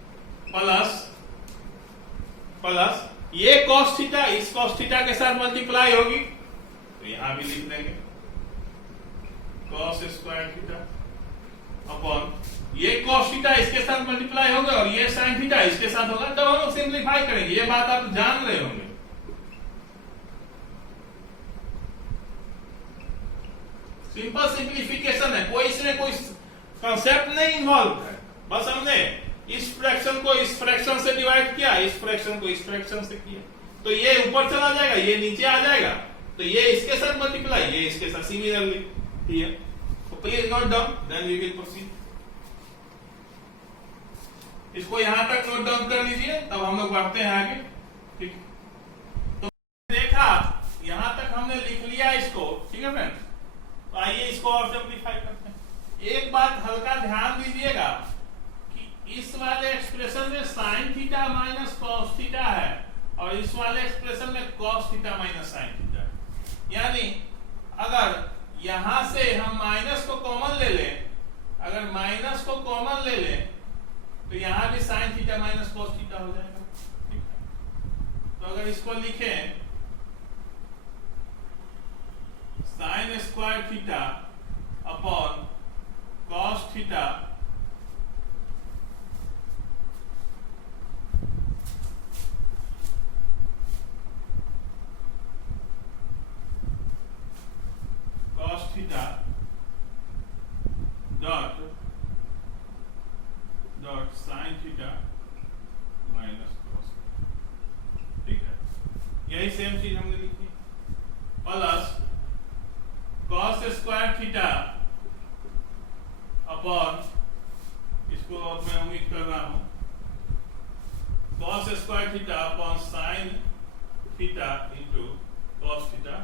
plus ये cos थीटा इस cos थीटा के साथ मल्टीप्लाई होगी, तो यहां भी लिख देंगे cos स्क्वायर थीटा अपॉन ये cos थीटा इसके साथ मल्टीप्लाई होगा और ये sin थीटा इसके साथ होगा। तब हम लोग सिंप्लीफाई करेंगे, ये बात आप जान रहे होंगे। सिंपल सिंप्लीफिकेशन है, कोई इसमें कोई कंसेप्ट नहीं इन्वॉल्व है। बस हमने इस फ्रैक्शन को इस फ्रैक्शन से डिवाइड किया, इस फ्रैक्शन को इस फ्रैक्शन से किया, तो ये ऊपर चला जाएगा, ये नीचे आ जाएगा, तो ये इसके साथ मल्टीप्लाई, ये इसके साथ सिमिलरली। ठीक है, तो please note down, then we will proceed. इसको यहां तक नोट डाउन कर लीजिए, तब हम लोग बढ़ते हैं आगे। ठीक, तो देखा यहां तक हमने लिख लिया इसको। ठीक है फ्रेंड्स, तो आइए इसको और सिंप्लीफाई करते हैं। एक बात हल्का ध्यान दीजिएगा कि इस वाले एक्सप्रेशन में sin theta minus cos theta है और इस वाले एक्सप्रेशन में cos theta minus sin theta है। यानी अगर यहां से हम माइनस को कॉमन ले लें, अगर माइनस को कॉमन ले लें तो यहां भी sin theta minus cos theta हो जाएगा। ठीक है, तो अगर इसको लिखें sin square theta upon cos theta cos theta dot sin theta minus cos। ठीक है, यही सेम चीज हमने लिखी, plus cos square theta upon, इसको अब मैं उम्मीद कर रहा हूं, cos square theta upon sin theta into cos theta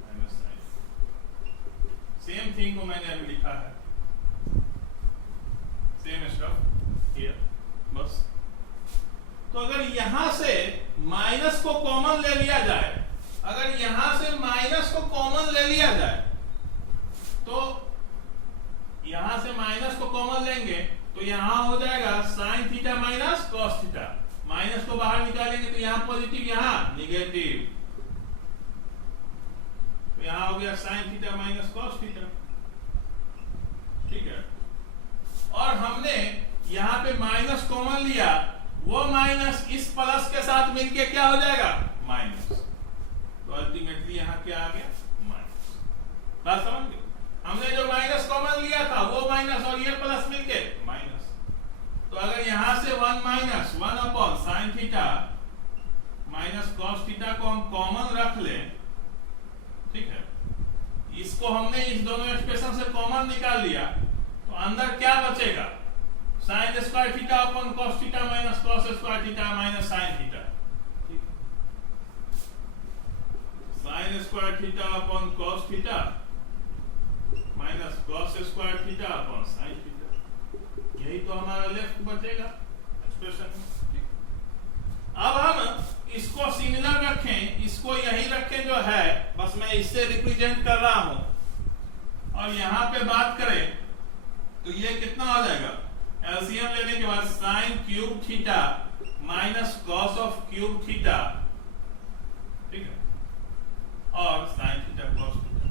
minus sin। Same thing को मैंने अभी लिखा है, सेम स्टफ हियर बस। तो अगर यहां से माइनस को कॉमन ले लिया जाए, अगर यहां से माइनस को कॉमन ले लिया जाए, तो यहां से माइनस को कॉमन लेंगे तो यहां हो जाएगा sin theta minus cos theta. Minus को बाहर निकालेंगे तो यहां पॉजिटिव, यहां निगेटिव, तो यहां हो गया sin theta minus cos theta. ठीक है, और हमने यहां पे माइनस कॉमन लिया, वो माइनस इस प्लस के साथ मिलके क्या हो जाएगा, माइनस, तो अल्टीमेटली यहां क्या आ गया, माइनस। बात समझ गए? हमने जो माइनस कॉमन लिया था वो माइनस और ये प्लस मिलके माइनस, तो अगर यहां से 1 minus 1 upon sine theta minus cos theta को हम कॉमन रख लें, ठीक है, इसको हमने इस दोनों एक्सप्रेशन से कॉमन निकाल लिया, तो अंदर क्या बचेगा? Sign square theta upon cos theta minus cos square theta minus sine theta, sign square theta upon cos theta minus cos square theta upon sine theta, यही तो हमारा लेफ्ट बचेगा एक्सप्रेशन। अब हम इसको सिमिलर रखें, इसको यही रखें जो है, बस मैं इससे रिप्रेजेंट कर रहा हूं, और यहां पे बात करें तो ये कितना हो जाएगा? एलसीएम लेने के बाद sign cube theta minus cos of cube theta, ठीक है, और साइन थीटा कॉस थीटा।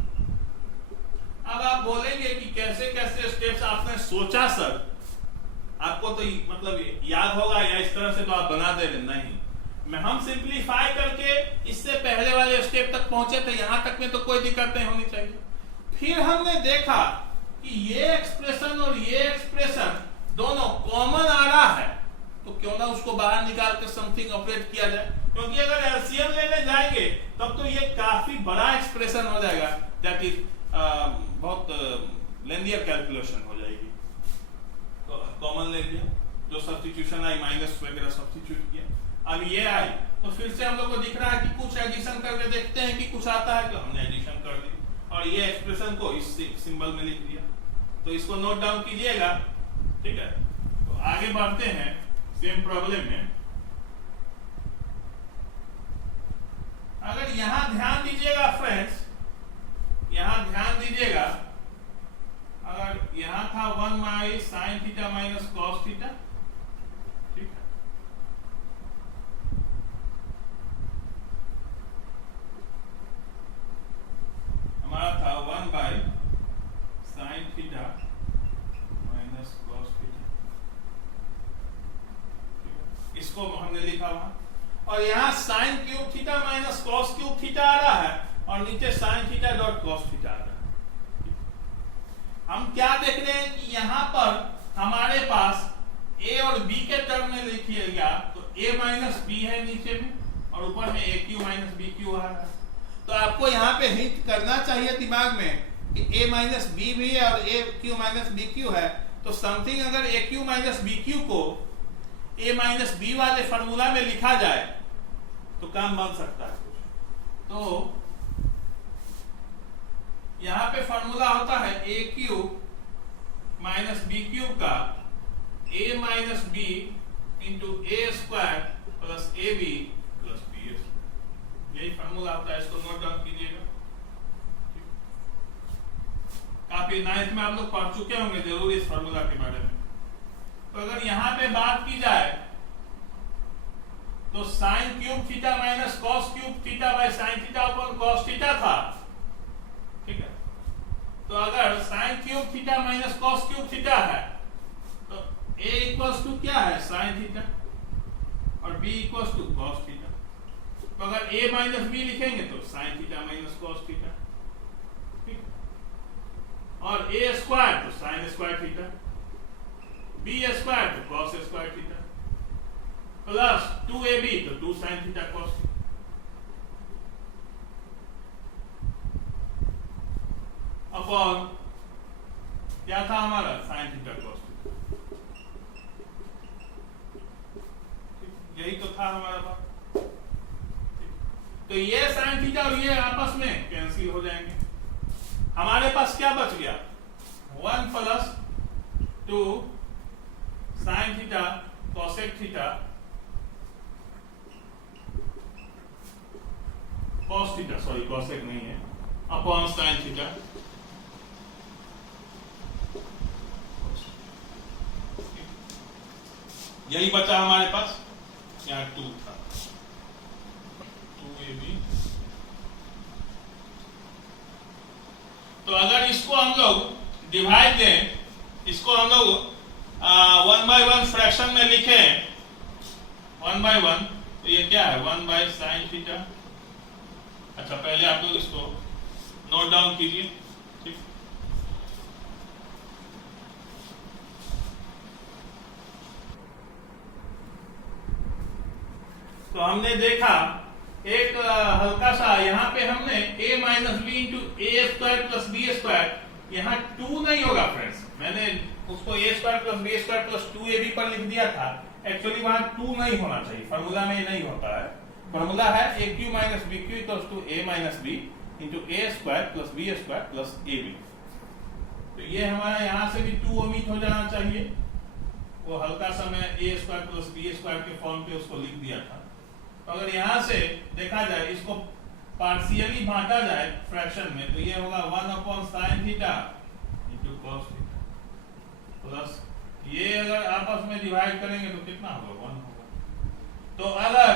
अब आप बोलेंगे कि कैसे कैसे स्टेप्स आपने सोचा सर, आपको तो मतलब याद होगा या इस तरह से तो आप बना दे रहे? नहीं, हम सिंपलीफाई करके इससे पहले वाले स्टेप तक पहुंचे थे, यहां तक में तो कोई दिक्कत नहीं होनी चाहिए। फिर हमने देखा कि ये एक्सप्रेशन और ये एक्सप्रेशन दोनों कॉमन आ रहा है, तो क्यों ना उसको बाहर निकाल कर समथिंग ऑपरेट किया जाए, क्योंकि अगर एलसीएम लेने जाएंगे तब तो ये काफी बड़ा एक्सप्रेशन हो जाएगा, दैट इज बहुत लेंदियर कैलकुलेशन हो जाएगी। तो कॉमन ले लिया, जो सब्स्टिट्यूशन आई माइनस वगैरह सब्स्टिट्यूट किया, अब ये आई, तो फिर से हम लोग को दिख रहा है कि कुछ एडिशन करके देखते हैं कि कुछ आता है, तो हमने एडिशन कर दी और ये एक्सप्रेशन को इस सिंबल में लिख दिया। तो इसको नोट डाउन कीजिएगा, ठीक है। तो आगे बढ़ते हैं सेम प्रॉब्लम में। अगर यहां ध्यान दीजिएगा फ्रेंड्स, यहां ध्यान दीजिएगा, अगर यहां था 1 by sine theta minus cos theta, ठीक है, हमारा था 1 by sine theta minus cos theta, इसको हमने लिखा हुआ, और यहां sine cube theta minus cos cube theta आ रहा है और नीचे sine theta dot cos theta आ रहा है। हम क्या देख रहे हैं कि यहां पर हमारे पास a और b के टर्म में लिखिएगा तो a माइनस बी है नीचे में, और ऊपर में a cube minus B cube आ रहा है। तो आपको यहाँ पे हिंट करना चाहिए दिमाग में कि a माइनस बी भी है और a cube minus B cube है, तो समथिंग अगर a cube minus B cube को a माइनस बी वाले फॉर्मूला में लिखा जाए तो काम बन सकता है। तो यहां पे फॉर्मूला होता है a cube minus B cube का a minus B into A square plus A B plus B S, यही फॉर्मूला होता है, इसको नोट डाउन कीजिएगा। काफी नाइन्थ में आप लोग पढ़ चुके होंगे जरूर इस फॉर्मूला के बारे में। तो अगर यहां पे बात की जाए तो sine cube theta minus cos cube theta by sine theta upon cos theta था, ठीक है। तो अगर sine cube theta minus cos cube theta है तो a इक्वल्स टू क्या है? साइन थीटा, और b equals to cos theta. तो अगर a माइनस बी लिखेंगे तो sine theta minus cos theta, ठीक, और a स्क्वायर तो sine square theta, b square तो cos square theta, plus 2ab तो 2 sine theta cos theta, upon क्या था हमारा? साइन थीटा कॉस थीटा, यही तो था हमारा बात। तो ये साइन थीटा और ये आपस में कैंसिल हो जाएंगे, हमारे पास क्या बच गया? 1 plus 2 sine theta cosec theta cos theta, sorry cosec नहीं है, अपॉन साइन थीटा, यही बचा हमारे पास। यहाँ 2 था, 2ab। तो अगर इसको हम लोग डिवाइड दें, इसको हम लोग 1 बाई 1 फ्रैक्शन में लिखें, 1 बाई 1, तो ये क्या है? 1 बाई साइन थीटा। अच्छा, पहले आप लोग इसको नोट डाउन कीजिए, तो हमने देखा एक हल्का सा, यहाँ पे हमने a minus B into A square plus b square, यहाँ 2 नहीं होगा फ्रेंड्स, मैंने उसको a square plus b square प्लस 2ab पर लिख दिया था, एक्चुअली वहां 2 नहीं होना चाहिए, फार्मूला में नहीं होता है, फार्मूला है a cube minus B cube equals to a minus B into A square plus b square plus ab। तो ये हमारा यहाँ से भी 2 ओमिट हो जाना चाहिए, वो हल्का सा मैं a square plus b square के फॉर्म पे उसको लिख दिया था। तो अगर यहाँ से देखा जाए, इसको पार्शियली बांटा जाए फ्रैक्शन में, तो ये होगा 1 upon sine theta into cos theta plus ये अगर आपस में डिवाइड करेंगे तो कितना होगा 1 होगा। तो अगर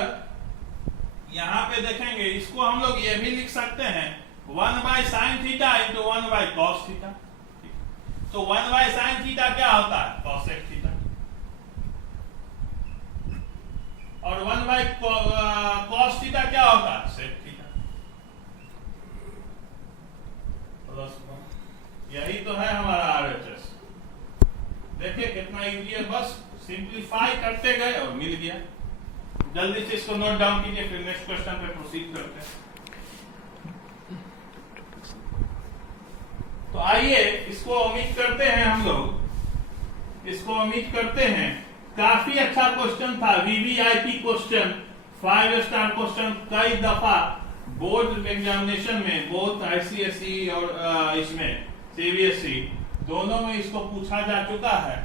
यहाँ पे देखेंगे, इसको हम लोग ये भी लिख सकते हैं 1 bye sine theta into 1 by cos theta. तो 1 बाय साइन थीटा क्या होता है, कॉसेक थीटा, और 1 बाय कॉस थीटा क्या होता है, सेक थीटा प्लस 1। यही तो है हमारा आरएचएस। देखिए कितना इजी है, बस सिंप्लीफाई करते गए और मिल गया। जल्दी से इसको नोट डाउन कीजिए, फिर नेक्स्ट क्वेश्चन पे प्रोसीड करते हैं। तो आइए इसको ओमिट करते हैं, हम लोग इसको ओमिट करते हैं। काफी अच्छा क्वेश्चन था, वीवीआईपी क्वेश्चन, 5 स्टार क्वेश्चन, कई दफा बोर्ड एग्जामिनेशन में, बोथ आईसीएसई और इसमें सीबीएसई दोनों में इसको पूछा जा चुका है।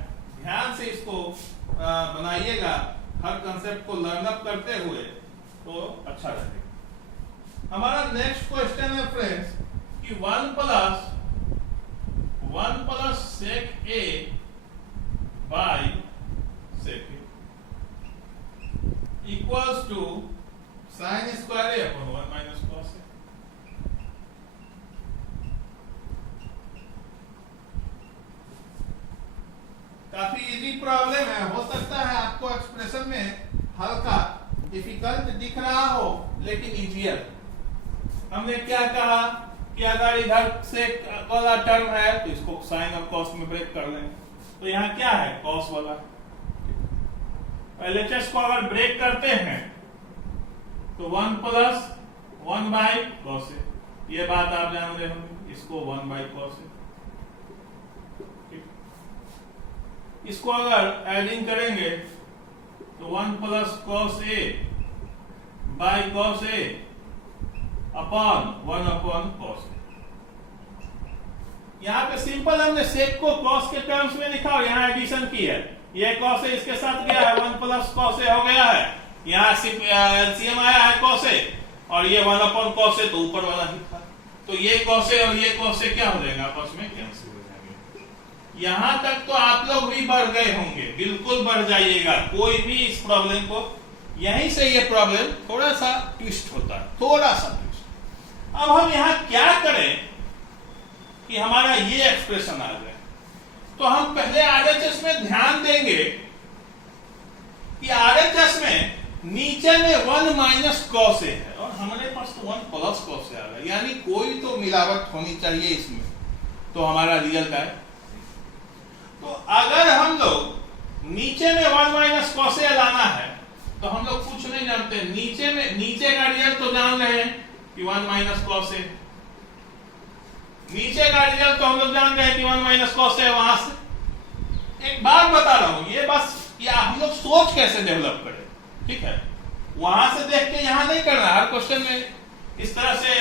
ध्यान से इसको बनाइएगा, हर कंसेप्ट को लर्न अप करते हुए, तो अच्छा रहेगा। हमारा नेक्स्ट क्वेश्चन है फ्रेंड्स कि 1 plus sec A by sec A equals to sine square A upon 1 minus cos A. काफी इजी प्रॉब्लम है, हो सकता है आपको एक्सप्रेशन में हल्का डिफिकल्ट दिख रहा हो, लेकिन इजियर। हमने क्या कहा कि अगर इधर से वाला टर्म है तो इसको साइन और कॉस में ब्रेक कर लेंगे। तो यहाँ क्या है, कॉस वाला। LHS को अगर ब्रेक करते हैं तो 1 प्लस 1 बाय कॉस ए, ये बात आप जान रहे होंगे, इसको 1 बाय कॉस ए। इसको अगर एडिंग करेंगे तो 1 plus cos A by cos A upon 1 upon cos. यहाँ पे सिंपल हमने सेक को कॉस के टर्म्स में लिखा और यहाँ एडिशन की है। ये कॉस ए इसके साथ गया है, 1 प्लस कॉस ए हो गया है, यहाँ सिर्फ एलसीएम आया है कॉस ए, और ये 1 अपॉन कॉस ए तो ऊपर वाला ही था। तो ये कॉस ए और ये कॉस ए क्या हो जाएगा, आपस में कैंसिल हो जाएंगे। यहाँ तक तो आप लोग भी बढ़ गए होंगे, बिल्कुल बढ़ जाइएगा, कोई भी इस प्रॉब्लम को, यहीं से ये प्रॉब्लम थोड़ा सा ट्विस्ट होता है, थोड़ा सा ट्विस्ट। अब हम यहाँ क्या करें कि हमारा ये एक्सप्रेशन आ जाए, तो हम पहले आरएचएस में ध्यान देंगे कि आरएचएस में नीचे में 1 माइनस कॉस ए है और हमारे पास तो 1 प्लस कॉस ए आ रहा है, यानी कोई तो मिलावट होनी चाहिए इसमें, तो हमारा रियल का है। तो अगर हम लोग नीचे में 1 माइनस कॉस ए लाना है तो हम लोग कुछ नहीं जानते, नीचे का रियल तो जान रहे हैं कि 1 माइनस कॉस ए, नीचे का रिजल्ट तो हम लोग जान रहे हैं कि 1 माइनस कॉस है। वहां से एक बात बता रहा हूं, ये बस या हम लोग सोच कैसे डेवलप करें, ठीक है, वहां से देख के यहां नहीं करना। हर क्वेश्चन में इस तरह से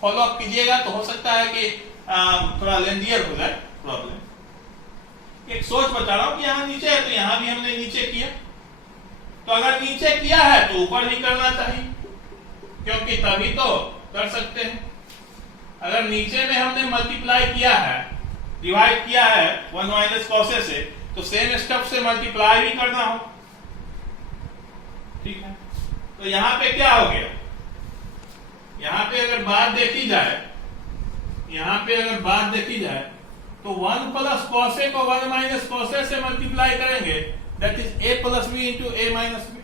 फॉलो अप कीजिएगा तो हो सकता है कि थोड़ा लेंदियर हो जाए प्रॉब्लम। एक सोच बता रहा हूं कि यहाँ नीचे है तो यहां भी हमने नीचे किया, तो अगर नीचे किया है तो ऊपर ही करना चाहिए, क्योंकि तभी तो कर सकते हैं। अगर नीचे में हमने मल्टीप्लाई किया है, डिवाइड किया है 1 माइनस कॉस ए से, तो सेम स्टेप से मल्टीप्लाई भी करना हो, ठीक है। तो यहाँ पे क्या हो गया, यहाँ पे अगर बात देखी जाए, यहाँ पे अगर बात देखी जाए तो 1 प्लस कॉस ए को 1 माइनस कॉस ए से मल्टीप्लाई करेंगे, that is a plus b into a minus b.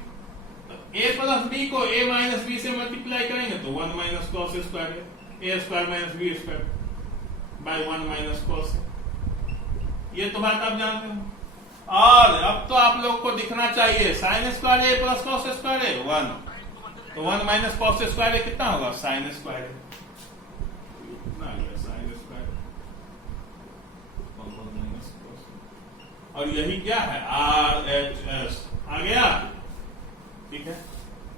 तो a प्लस बी को a माइनस बी से मल्टीप्लाई करेंगे तो 1 माइनस कॉस ए स्क्वायर है, a square minus B square by 1 minus cos. ये तो बात आप जानते हैं। और अब तो आप लोग को दिखना चाहिए sign square A plus cos square ए 1, तो 1 माइनस कॉस स्क्वायर ए कितना होगा sign square A, sine square minus cos, और यही क्या है आर एच एस आ गया। ठीक है,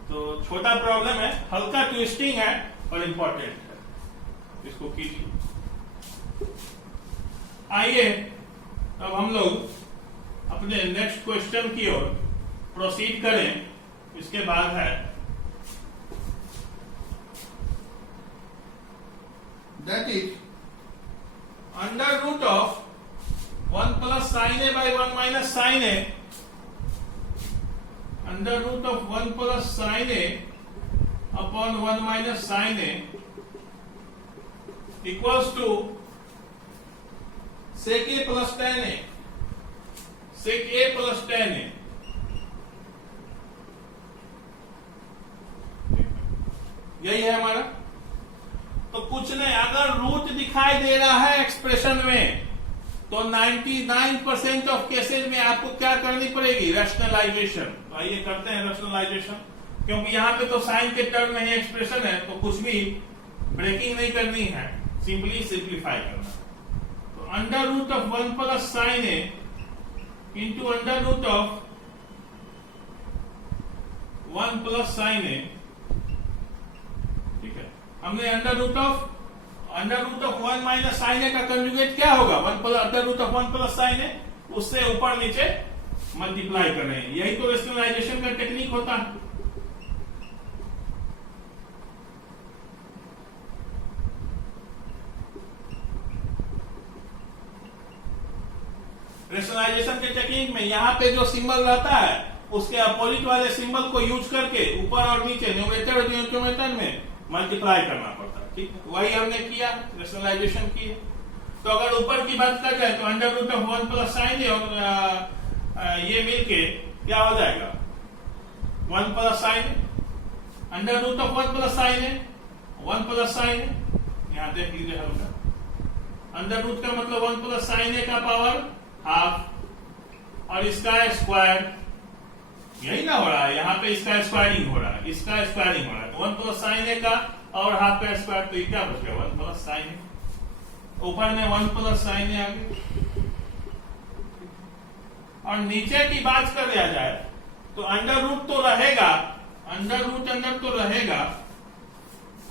तो छोटा प्रॉब्लम है, हल्का ट्विस्टिंग है और इंपॉर्टेंट है, इसको कीजिए। आइए अब हम लोग अपने नेक्स्ट क्वेश्चन की ओर प्रोसीड करें। इसके बाद है that is under root of 1 plus sine A by 1 minus sine A, under root of 1 plus sine A upon 1 minus sine a equals to sec a plus tan a, sec a plus tan a। यही है हमारा। तो कुछ नहीं, अगर root दिखाई दे रहा है एक्सप्रेशन में तो 99% ऑफ केसेज में आपको क्या करनी पड़ेगी रैशनलाइजेशन। तो आइए करते हैं रैशनलाइजेशन, क्योंकि यहां पे तो साइन के टर्म में ही एक्सप्रेशन है, तो कुछ भी ब्रेकिंग नहीं करनी है, सिंपली सिंप्लीफाई करना। तो under root of 1 plus sine A into under root of 1 plus sine A, ठीक है। हमने under root of 1 minus sine A का कंजुगेट क्या होगा under root of 1 plus sine A, उससे ऊपर नीचे मल्टीप्लाई कर रहे हैं। यही तो रैशनलाइजेशन का टेक्निक होता है। रैशनलाइजेशन के टेक्निक में यहां पे जो सिंबल रहता है उसके अपोजिट वाले सिंबल को यूज करके ऊपर और नीचे न्यूमरेटर और डिनोमिनेटर में मल्टीप्लाई करना पड़ता है। ठीक है, वही हमने किया, रैशनलाइजेशन की। तो अगर ऊपर की बात कर जाए तो under root of 1 plus sine A और ये मिलके क्या हो जाएगा 1 plus sine A, under root of 1 plus sine A 1 plus sine A, यहां देख लीजिए हल्का। अंडर रूट का मतलब 1 प्लस साइन ए का पावर हाफ और इसका स्क्वायर, यही ना हो रहा है, यहाँ पे इसका स्क्वायरिंग हो रहा है, इसका स्क्वायरिंग हो रहा है। तो 1 प्लस साइन ए का और हाफ का स्क्वायर, तो ये क्या बच गया 1 प्लस साइन ए, ऊपर में 1 प्लस साइन ए आ गया। और नीचे की बात कर दिया जाए तो अंडर रूट तो रहेगा, अंडर रूट अंदर तो रहेगा,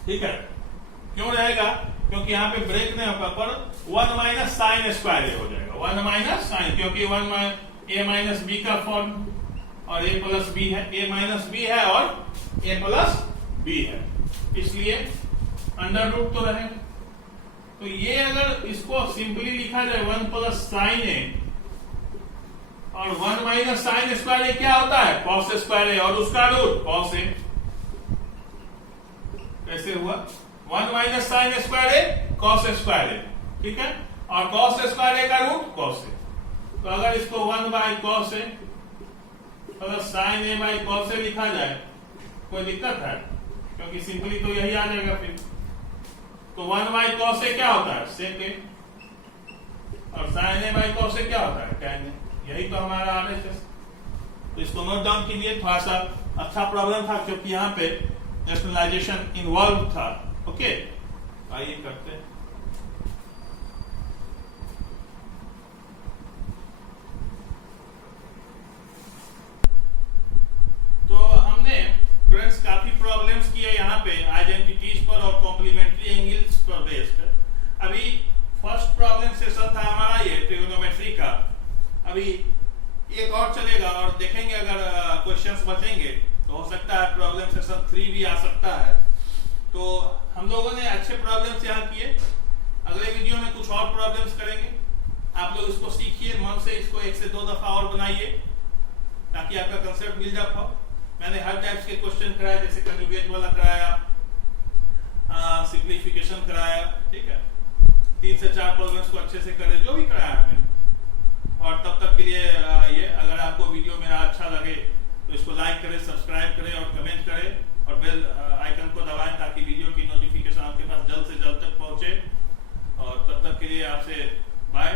ठीक है। क्यों रहेगा? क्योंकि यहाँ पे ब्रेक नहीं होगा, पर 1 माइनस साइन स्क्वायर हो जाएगा, 1 माइनस साइन, क्योंकि 1 ए माइनस बी का फॉर्म और ए प्लस बी है, ए माइनस बी है और ए प्लस बी है, इसलिए अंडर रूट तो रहेगा। तो ये अगर इसको सिंपली लिखा जाए 1 प्लस साइन ए और 1 माइनस साइन स्क्वायर ए क्या होता है कॉस स्क्वायर ए, और उसका रूट कॉस ए। कैसे हुआ 1 माइनस साइन स्क्वायर ए कॉस स्क्वायर ए, ठीक है, और कॉस स्क्वायर ए का रूट कॉस ए। तो अगर इसको 1 by cos A plus sine A by cos A लिखा जाए कोई दिक्कत है? क्योंकि सिंपली तो यही आ जाएगा फिर। तो 1 बाई कॉस ए क्या होता है सेक ए, और साइन ए बाई कॉस ए क्या होता है टैन ए, यही तो हमारा आरएचएस। तो इसको नोट डाउन कीजिए, थोड़ा सा अच्छा प्रॉब्लम था क्योंकि यहाँ पे रैशनलाइजेशन इन्वॉल्व था। ओके, आइए करते हैं। तो हमने फ्रेंड्स काफी प्रॉब्लम्स किए यहाँ पे आइडेंटिटीज पर और कॉम्प्लीमेंट्री एंगल्स पर बेस्ड। अभी फर्स्ट प्रॉब्लम सेशन था हमारा ये ट्रिगोनोमेट्री का, अभी एक और चलेगा और देखेंगे अगर क्वेश्चंस बचेंगे तो हो सकता है प्रॉब्लम सेशन 3 भी आ सकता है। तो हम लोगों ने अच्छे प्रॉब्लम्स यहाँ किए, अगले वीडियो में कुछ और प्रॉब्लम्स करेंगे। आप लोग इसको सीखिए मन से, इसको 1 से 2 दफा और बनाइए ताकि आपका कंसेप्ट बिल्डअप हो। मैंने हर टाइप्स के क्वेश्चन कराया, जैसे कंजुगेट वाला कराया, सिंप्लीफिकेशन कराया, ठीक है, 3 से 4 प्रॉब्लम्स को अच्छे से करें, जो भी कराया मैंने। और तब तक के लिए ये अगर आपको वीडियो मेरा अच्छा लगे तो इसको लाइक करें, सब्सक्राइब करें और कमेंट करें और बेल आइकन को दबाएं ताकि वीडियो की नोटिफिकेशन आपके पास जल्द से जल्द तक पहुंचे। और तब तक के लिए आपसे बाय।